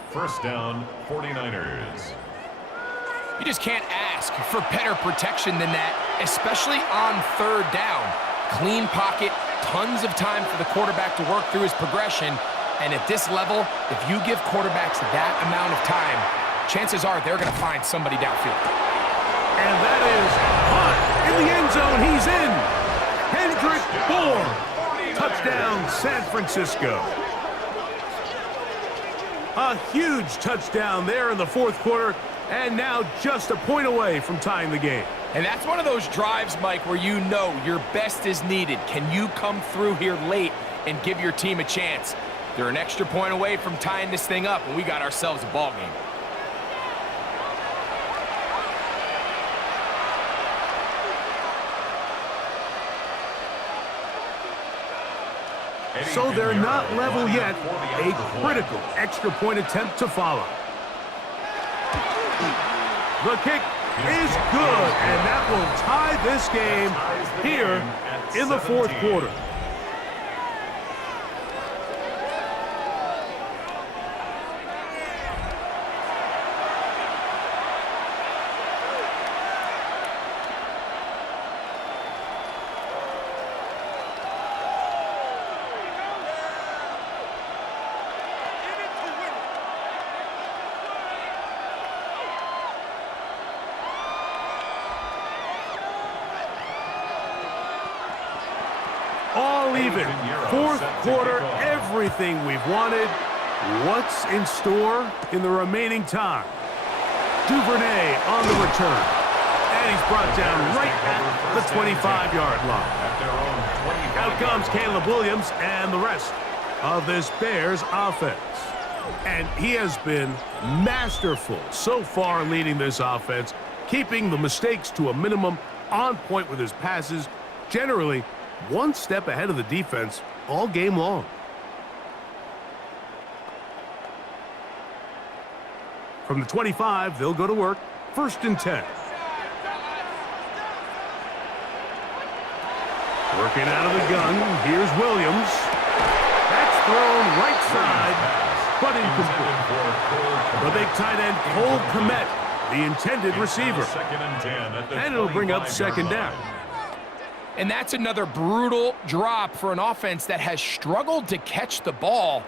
First down, 49ers. You just can't ask for better protection than that, especially on third down. Clean pocket, tons of time for the quarterback to work through his progression. And at this level, if you give quarterbacks that amount of time, chances are they're going to find somebody downfield. And that is hot in the end zone. He's in. Hendrick Bourne. Touchdown, San Francisco. A huge touchdown there in the fourth quarter, and now just a point away from tying the game. And that's one of those drives, Mike, where you know your best is needed. Can you come through here late and give your team a chance? They're an extra point away from tying this thing up, and we got ourselves a ball game. So they're not level yet. A critical extra point attempt to follow. The kick is good, and that will tie this game here in the fourth quarter. All even. Fourth quarter, everything we've wanted. What's in store in the remaining time? Duvernay on the return. And he's brought down right at the 25-yard line. Out comes Caleb Williams and the rest of this Bears offense. And he has been masterful so far leading this offense, keeping the mistakes to a minimum, on point with his passes, generally one step ahead of the defense all game long. From the 25, they'll go to work. First and 10. Working out of the gun. Here's Williams. That's thrown right side, but incomplete. The big tight end, Cole Kmet, the intended receiver. And it'll bring up second down. And that's another brutal drop for an offense that has struggled to catch the ball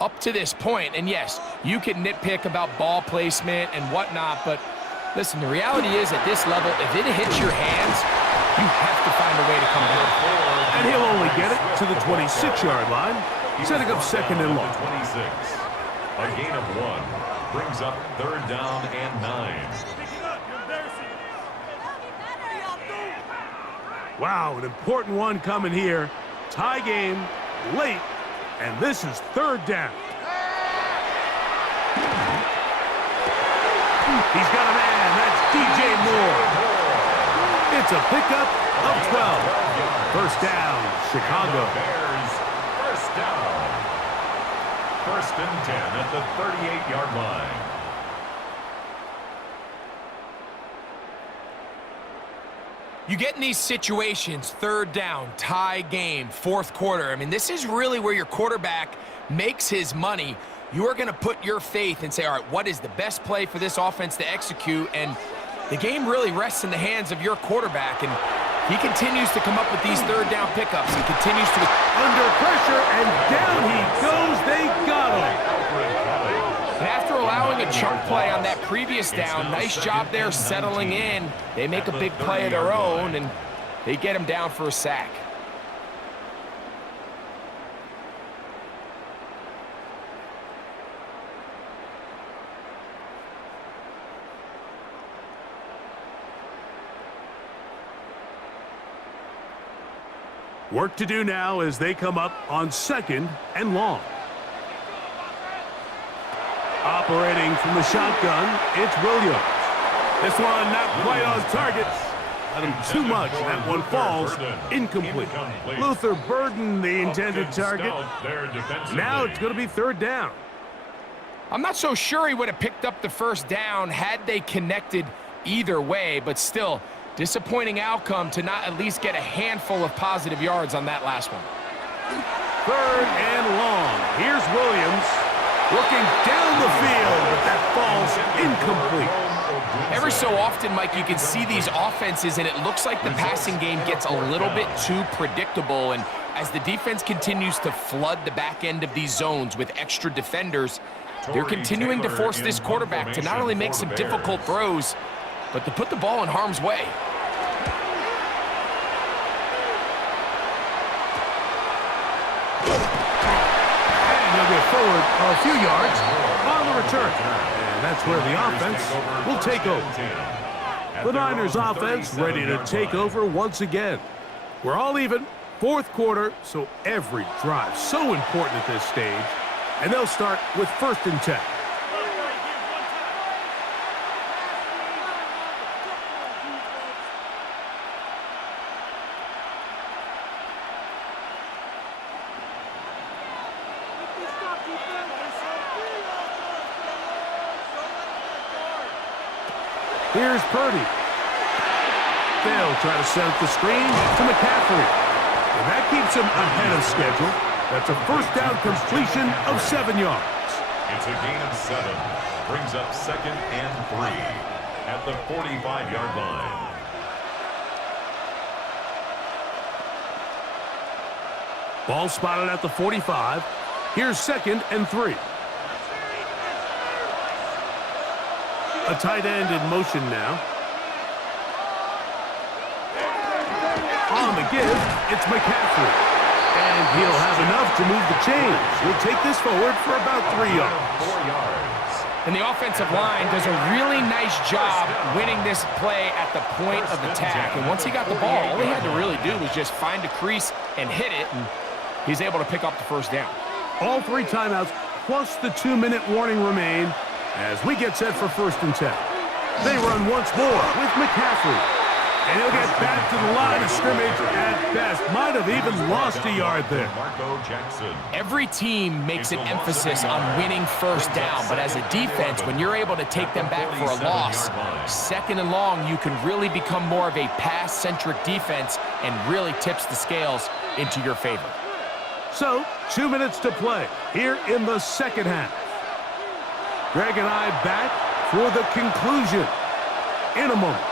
up to this point. And yes, you can nitpick about ball placement and whatnot, but listen, the reality is at this level, if it hits your hands, you have to find a way to come down. And he'll only get it to the 26-yard line, setting up second and long. 26. A gain of 1 brings up third down and 9. Wow, an important one coming here. Tie game, late, and this is third down. He's got a man. That's DJ Moore. It's a pickup of 12. First down, Chicago. Bears, first down. First and 10 at the 38-yard line. You get in these situations, third down, tie game, fourth quarter. I mean, this is really where your quarterback makes his money. You are going to put your faith and say, all right, what is the best play for this offense to execute? And the game really rests in the hands of your quarterback. And he continues to come up with these third down pickups. He continues to... Under pressure, and down he goes. They got him. And after allowing a chunk play on that previous down, nice job there settling in. They make a big play of their own, and they get him down for a sack. Work to do now as they come up on second and long. Operating from the shotgun, it's Williams. This one not quite on target. Let him too much. That one falls incomplete. Luther Burden, the intended target. Now it's going to be third down. I'm not so sure he would have picked up the first down had they connected either way, but still, disappointing outcome to not at least get a handful of positive yards on that last one. 3rd and long. Here's Williams looking down the field, but that falls incomplete. Every so often, Mike, you can see these offenses, and it looks like the passing game gets a little bit too predictable. And as the defense continues to flood the back end of these zones with extra defenders, they're continuing to force this quarterback to not only make some difficult throws, but to put the ball in harm's way. And he'll get forward a few yards on the return. And that's where the offense will take over. The Niners offense ready to take over once again. We're all even, 4th quarter, so every drive so important at this stage. And they'll start with 1st and 10. Here's Purdy. They'll try to set up the screen to McCaffrey. And that keeps him ahead of schedule. That's a 1st down completion of 7 yards. It's a gain of 7. Brings up 2nd and 3 at the 45-yard line. Ball spotted at the 45. Here's 2nd and 3. A tight end in motion now. On the give, it's McCaffrey. And he'll have enough to move the chains. He'll take this forward for about 3 yards. 4 yards. And the offensive line does a really nice job winning this play at the point of attack. And once he got the ball, all he had to really do was just find a crease and hit it, and he's able to pick up the 1st down. All 3 timeouts plus the 2-minute warning remain as we get set for 1st and 10. They run once more with McCaffrey. And he'll get back to the line of scrimmage at best. Might have even lost a yard there. Every team makes an emphasis on winning 1st down, but as a defense, when you're able to take them back for a loss, 2nd and long, you can really become more of a pass-centric defense and really tips the scales into your favor. So, 2 minutes to play here in the 2nd half. Greg and I back for the conclusion in a moment.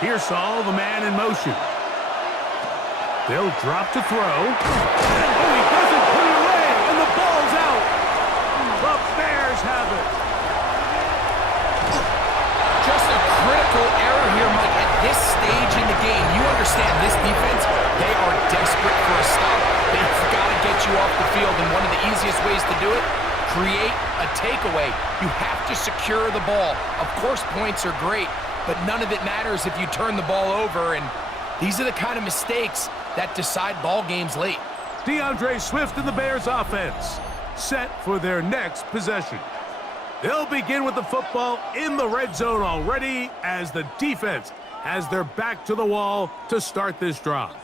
Here's Saul, the man in motion. They'll drop to throw. Oh, he doesn't put it away, and the ball's out. The Bears have it. Just a critical error here, Mike, at this stage in the game. You understand this defense, they are desperate for a stop. They've got to get you off the field, and one of the easiest ways to do it, create a takeaway. You have to secure the ball. Of course, points are great, but none of it matters if you turn the ball over, and these are the kind of mistakes that decide ball games late. DeAndre Swift and the Bears offense set for their next possession. They'll begin with the football in the red zone already as the defense has their back to the wall to start this drive.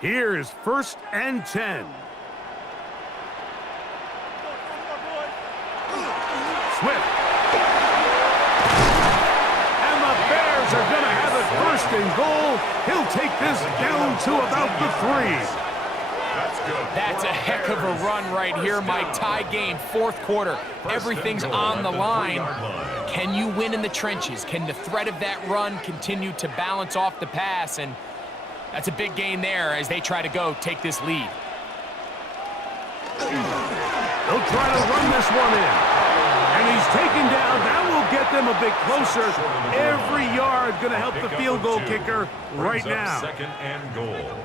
Here is 1st and 10. Swift. And the Bears are going to have it 1st and goal. He'll take this down to about the 3. That's a heck of a run right here, Mike. Tie game, 4th quarter. Everything's on the line. Can you win in the trenches? Can the threat of that run continue to balance off the pass? And that's a big gain there as they try to go take this lead. They'll try to run this one in. And he's taken down. That will get them a bit closer. Every yard going to help the field goal kicker right now. 2nd and goal.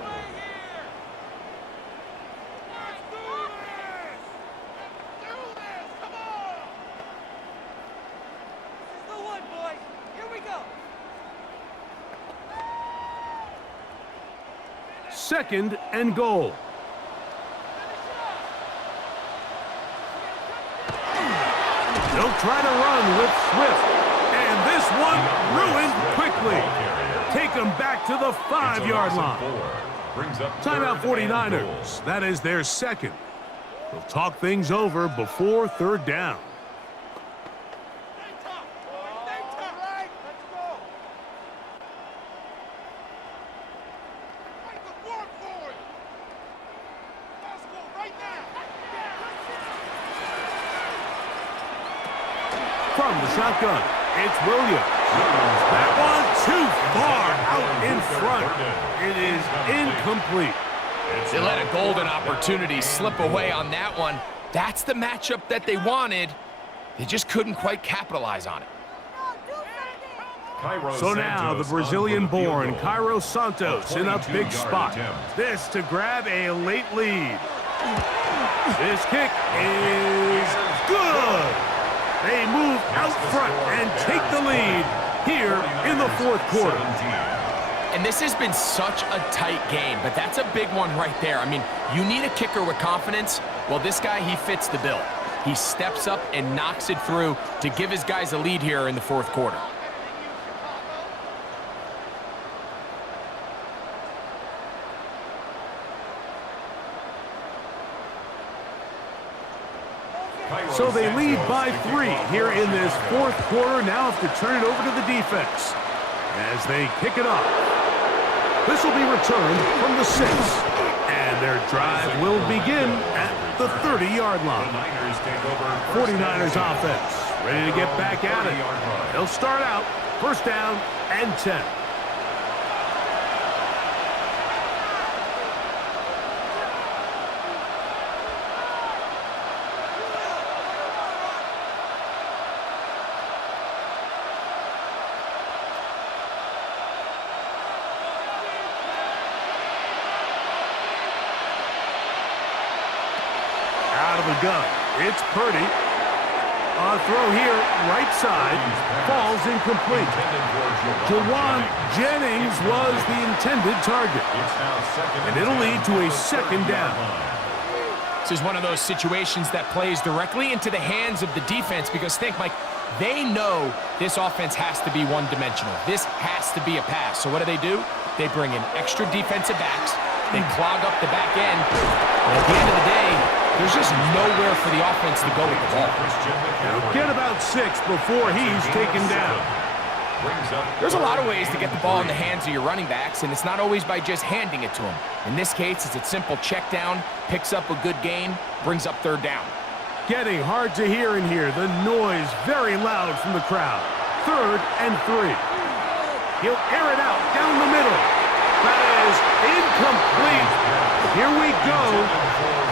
Second and goal. They'll try to run with Swift. And this one ruined quickly. Take them back to the 5-yard line. brings up Timeout 49ers. That is their second. They'll talk things over before third down. From the shotgun, it's Williams. That one too far out in front. It is incomplete. They let a golden opportunity slip away on that one. That's the matchup that they wanted. They just couldn't quite capitalize on it. So now the Brazilian-born Cairo Santos in a big spot. This to grab a late lead. This kick is good. They move out front and take the lead here in the fourth quarter. And this has been such a tight game, but that's a big one right there. I mean, you need a kicker with confidence. Well, this guy, he fits the bill. He steps up and knocks it through to give his guys a lead here in the fourth quarter. So they lead by 3 here in this fourth quarter. Now have to turn it over to the defense as they kick it off. This will be returned from the 6. And their drive will begin at the 30-yard line. 49ers offense ready to get back at it. They'll start out first down and 10. Out of the gun, it's Purdy. On throw here, right side, falls incomplete. Jawan Jennings was the intended target. And it'll lead to a second down. This is one of those situations that plays directly into the hands of the defense because think, Mike, they know this offense has to be one-dimensional. This has to be a pass. So what do? They bring in extra defensive backs. They clog up the back end. And at the end of the day, there's just nowhere for the offense to go with the ball. He'll get about 6 before he's taken down. There's a lot of ways to get the ball in the hands of your running backs, and it's not always by just handing it to them. In this case, it's a simple check down, picks up a good gain, brings up third down. Getting hard to hear in here. The noise very loud from the crowd. 3rd and 3. He'll air it out down the middle. That is incomplete. Here we go.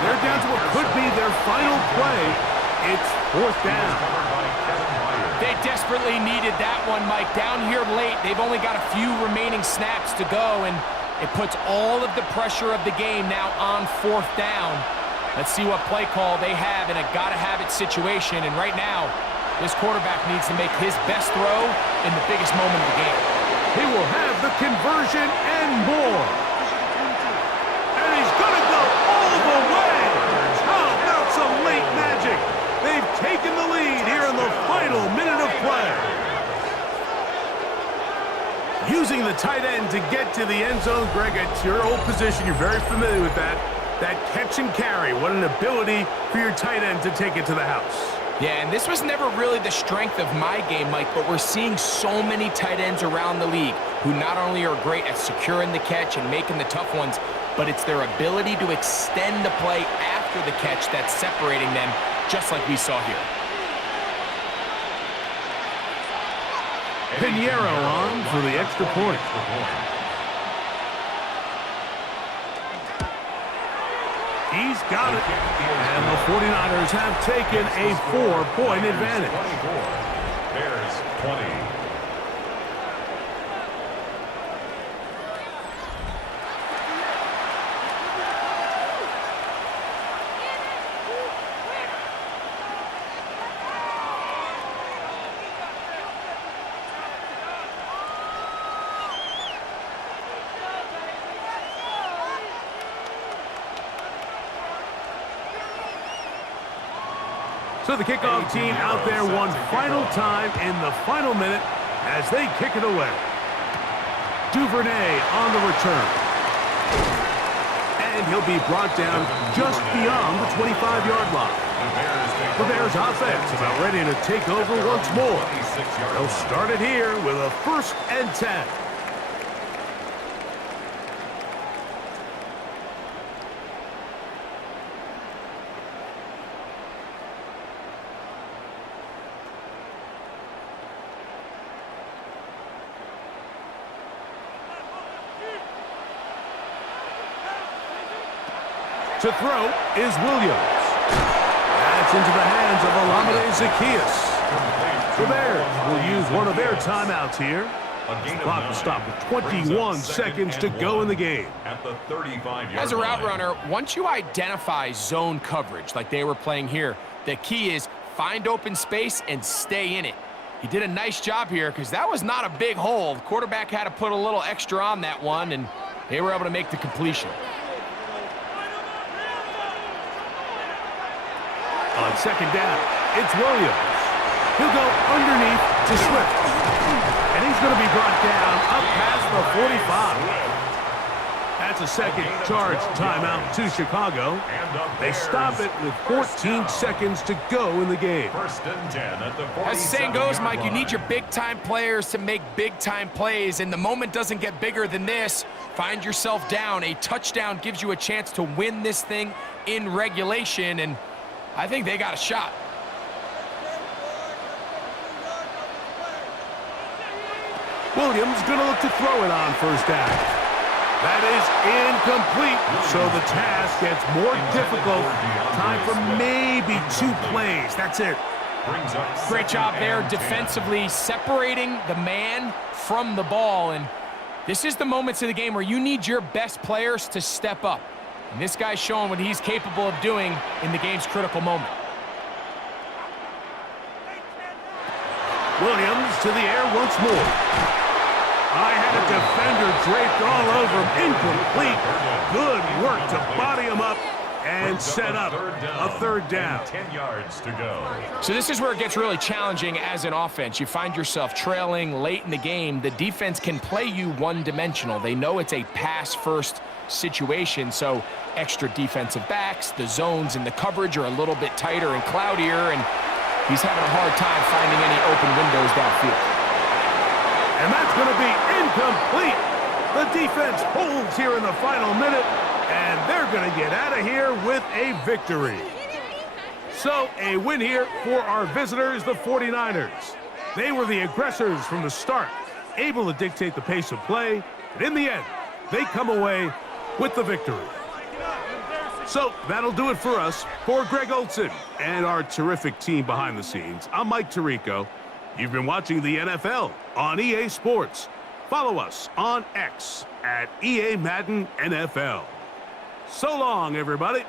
They're down to what could be their final play. It's 4th down. They desperately needed that one, Mike. Down here late, they've only got a few remaining snaps to go, and it puts all of the pressure of the game now on 4th down. Let's see what play call they have in a gotta-have-it situation, and right now, this quarterback needs to make his best throw in the biggest moment of the game. He will have the conversion and more. And he's going to go all the way. How about some late magic? They've taken the lead here in the final minute of play. Using the tight end to get to the end zone, Greg, it's your old position. You're very familiar with that. That catch and carry. What an ability for your tight end to take it to the house. Yeah, and this was never really the strength of my game, Mike, but we're seeing so many tight ends around the league who not only are great at securing the catch and making the tough ones, but it's their ability to extend the play after the catch that's separating them, just like we saw here. Pinheiro on for the extra point. He's got it. And the 49ers have taken a 4-point advantage. Bears 20. So the kickoff team out there one final time in the final minute as they kick it away. Duvernay on the return. And he'll be brought down just beyond the 25-yard line. The Bears offense about ready to take over once more. They'll start it here with a 1st and 10. To throw is Williams. That's into the hands of Olamide Zaccheaus. The Bears will use one of their timeouts here. The clock will stop with 21 seconds to go in the game. As a route runner, once you identify zone coverage like they were playing here, the key is find open space and stay in it. He did a nice job here because that was not a big hole. The quarterback had to put a little extra on that one, and they were able to make the completion. On 2nd down, it's Williams. He'll go underneath to Swift. And he's going to be brought down up past the 45. That's a second charge timeout to Chicago. They stop it with 14 seconds to go in the game. 1st and 10 at the 47-yard As the saying goes, Mike, you need your line. big-time players to make big-time plays, and the moment doesn't get bigger than this. Find yourself down. A touchdown gives you a chance to win this thing in regulation, and I think they got a shot. Williams going to look to throw it on 1st down. That is incomplete, so the task gets more difficult. Time for maybe 2 plays. That's it. Great job there defensively, separating the man from the ball, and this is the moments of the game where you need your best players to step up. And this guy's showing what he's capable of doing in the game's critical moment. Williams to the air once more. I had a defender draped all over him. Incomplete. Good work to body him up and set up a 3rd down. 10 yards to go. So this is where it gets really challenging as an offense. You find yourself trailing late in the game. The defense can play you one-dimensional. They know it's a pass-first situation, so extra defensive backs, the zones and the coverage are a little bit tighter and cloudier, and he's having a hard time finding any open windows downfield. And that's going to be incomplete. The defense holds here in the final minute, and they're going to get out of here with a victory. So a win here for our visitors, the 49ers. They were the aggressors from the start, able to dictate the pace of play, and in the end, they come away with the victory. So that'll do it for us. For Greg Olson and our terrific team behind the scenes, I'm Mike Tirico. You've been watching the NFL on EA Sports. Follow us on X at EA Madden NFL. So long, everybody.